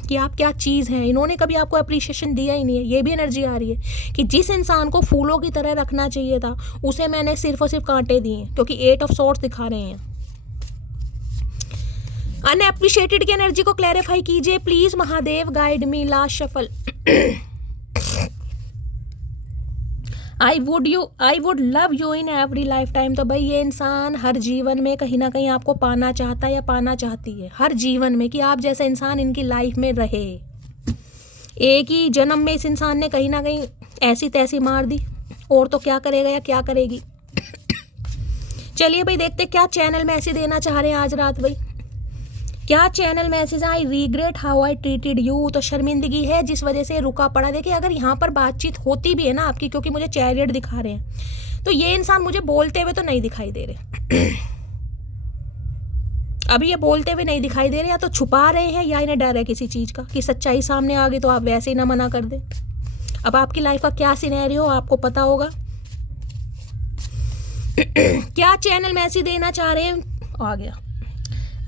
कि आप क्या चीज़ हैं, इन्होंने कभी आपको अप्रिशिएशन दिया ही नहीं है। ये भी एनर्जी आ रही है कि जिस इंसान को फूलों की तरह रखना चाहिए था उसे मैंने सिर्फ और सिर्फ कांटे दिए, क्योंकि 8 ऑफ सॉर्ड्स दिखा रहे हैं। अनएप्रिशिएटेड की एनर्जी को क्लैरिफाई कीजिए please Mahadev, guide me. Last shuffle. I would love you in every life time. तो भाई ये इंसान हर जीवन में कहीं ना कहीं आपको पाना चाहता है या पाना चाहती है, हर जीवन में, कि आप जैसा इंसान इनकी लाइफ में रहे। एक ही जन्म में इस इंसान ने कहीं ना कहीं ऐसी तैसी मार दी, और तो क्या करेगा या क्या करेगी। चलिए भाई देखते क्या चैनल मैसेज देना चाह रहे हैं आज रात। भाई क्या channel message? I regret how I treated you. तो शर्मिंदगी है जिस वजह से रुका पड़ा। देखिए अगर यहाँ पर बातचीत होती भी है ना आपकी, क्योंकि मुझे चैरियट दिखा रहे हैं, तो ये इंसान मुझे बोलते हुए तो नहीं दिखाई दे रहे। अभी ये बोलते हुए नहीं दिखाई दे रहे, या तो छुपा रहे हैं या इन्हें डर है किसी चीज़ का कि सच्चाई सामने आ गई तो आप वैसे ही ना मना कर दें। अब आपकी लाइफ का क्या सिनेरियो आपको पता होगा। क्या चैनल मैसेज देना चाह रहे हैं? आ गया।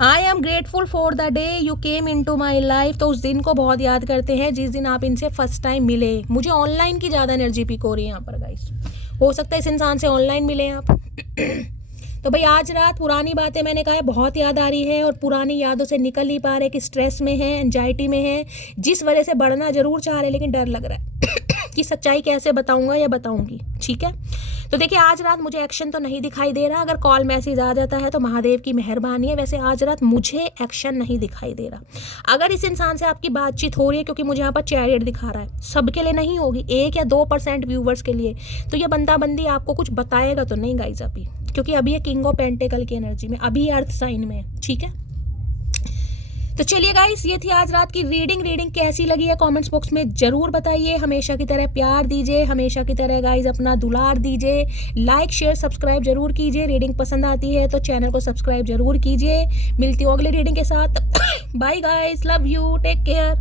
I am grateful for the day you came into my life. तो उस दिन को बहुत याद करते हैं जिस दिन आप इनसे फर्स्ट टाइम मिले। मुझे ऑनलाइन की ज़्यादा एनर्जी पिक हो रही है यहाँ पर गाइस। हो सकता है इस इंसान से ऑनलाइन मिले आप। तो भाई आज रात पुरानी बातें मैंने कहा है बहुत याद आ रही है, और पुरानी यादों से निकल नहीं पा रहे, कि स्ट्रेस में है, एंजाइटी में है, जिस वजह से बढ़ना जरूर चाह रहे लेकिन डर लग रहा है कि सच्चाई कैसे बताऊंगा या बताऊंगी। ठीक है, तो देखिए आज रात मुझे एक्शन तो नहीं दिखाई दे रहा। अगर कॉल मैसेज आ जाता है तो महादेव की मेहरबानी है। वैसे आज रात मुझे एक्शन नहीं दिखाई दे रहा। अगर इस इंसान से आपकी बातचीत हो रही है, क्योंकि मुझे यहाँ पर चैरियट दिखा रहा है, सबके लिए नहीं होगी, 1 या 2% व्यूवर्स के लिए, तो ये बंदा बंदी आपको कुछ बताएगा तो नहीं गाइज अभी, क्योंकि अभी ये किंग ऑफ पेंटिकल की एनर्जी में, अभी अर्थ साइन में है। ठीक है, तो चलिए गाइस ये थी आज रात की रीडिंग कैसी लगी है कमेंट्स बॉक्स में जरूर बताइए। हमेशा की तरह प्यार दीजिए, हमेशा की तरह गाइस अपना दुलार दीजिए, लाइक शेयर सब्सक्राइब जरूर कीजिए। रीडिंग पसंद आती है तो चैनल को सब्सक्राइब जरूर कीजिए। मिलती हूँ अगले रीडिंग के साथ। Bye guys, love you, take care.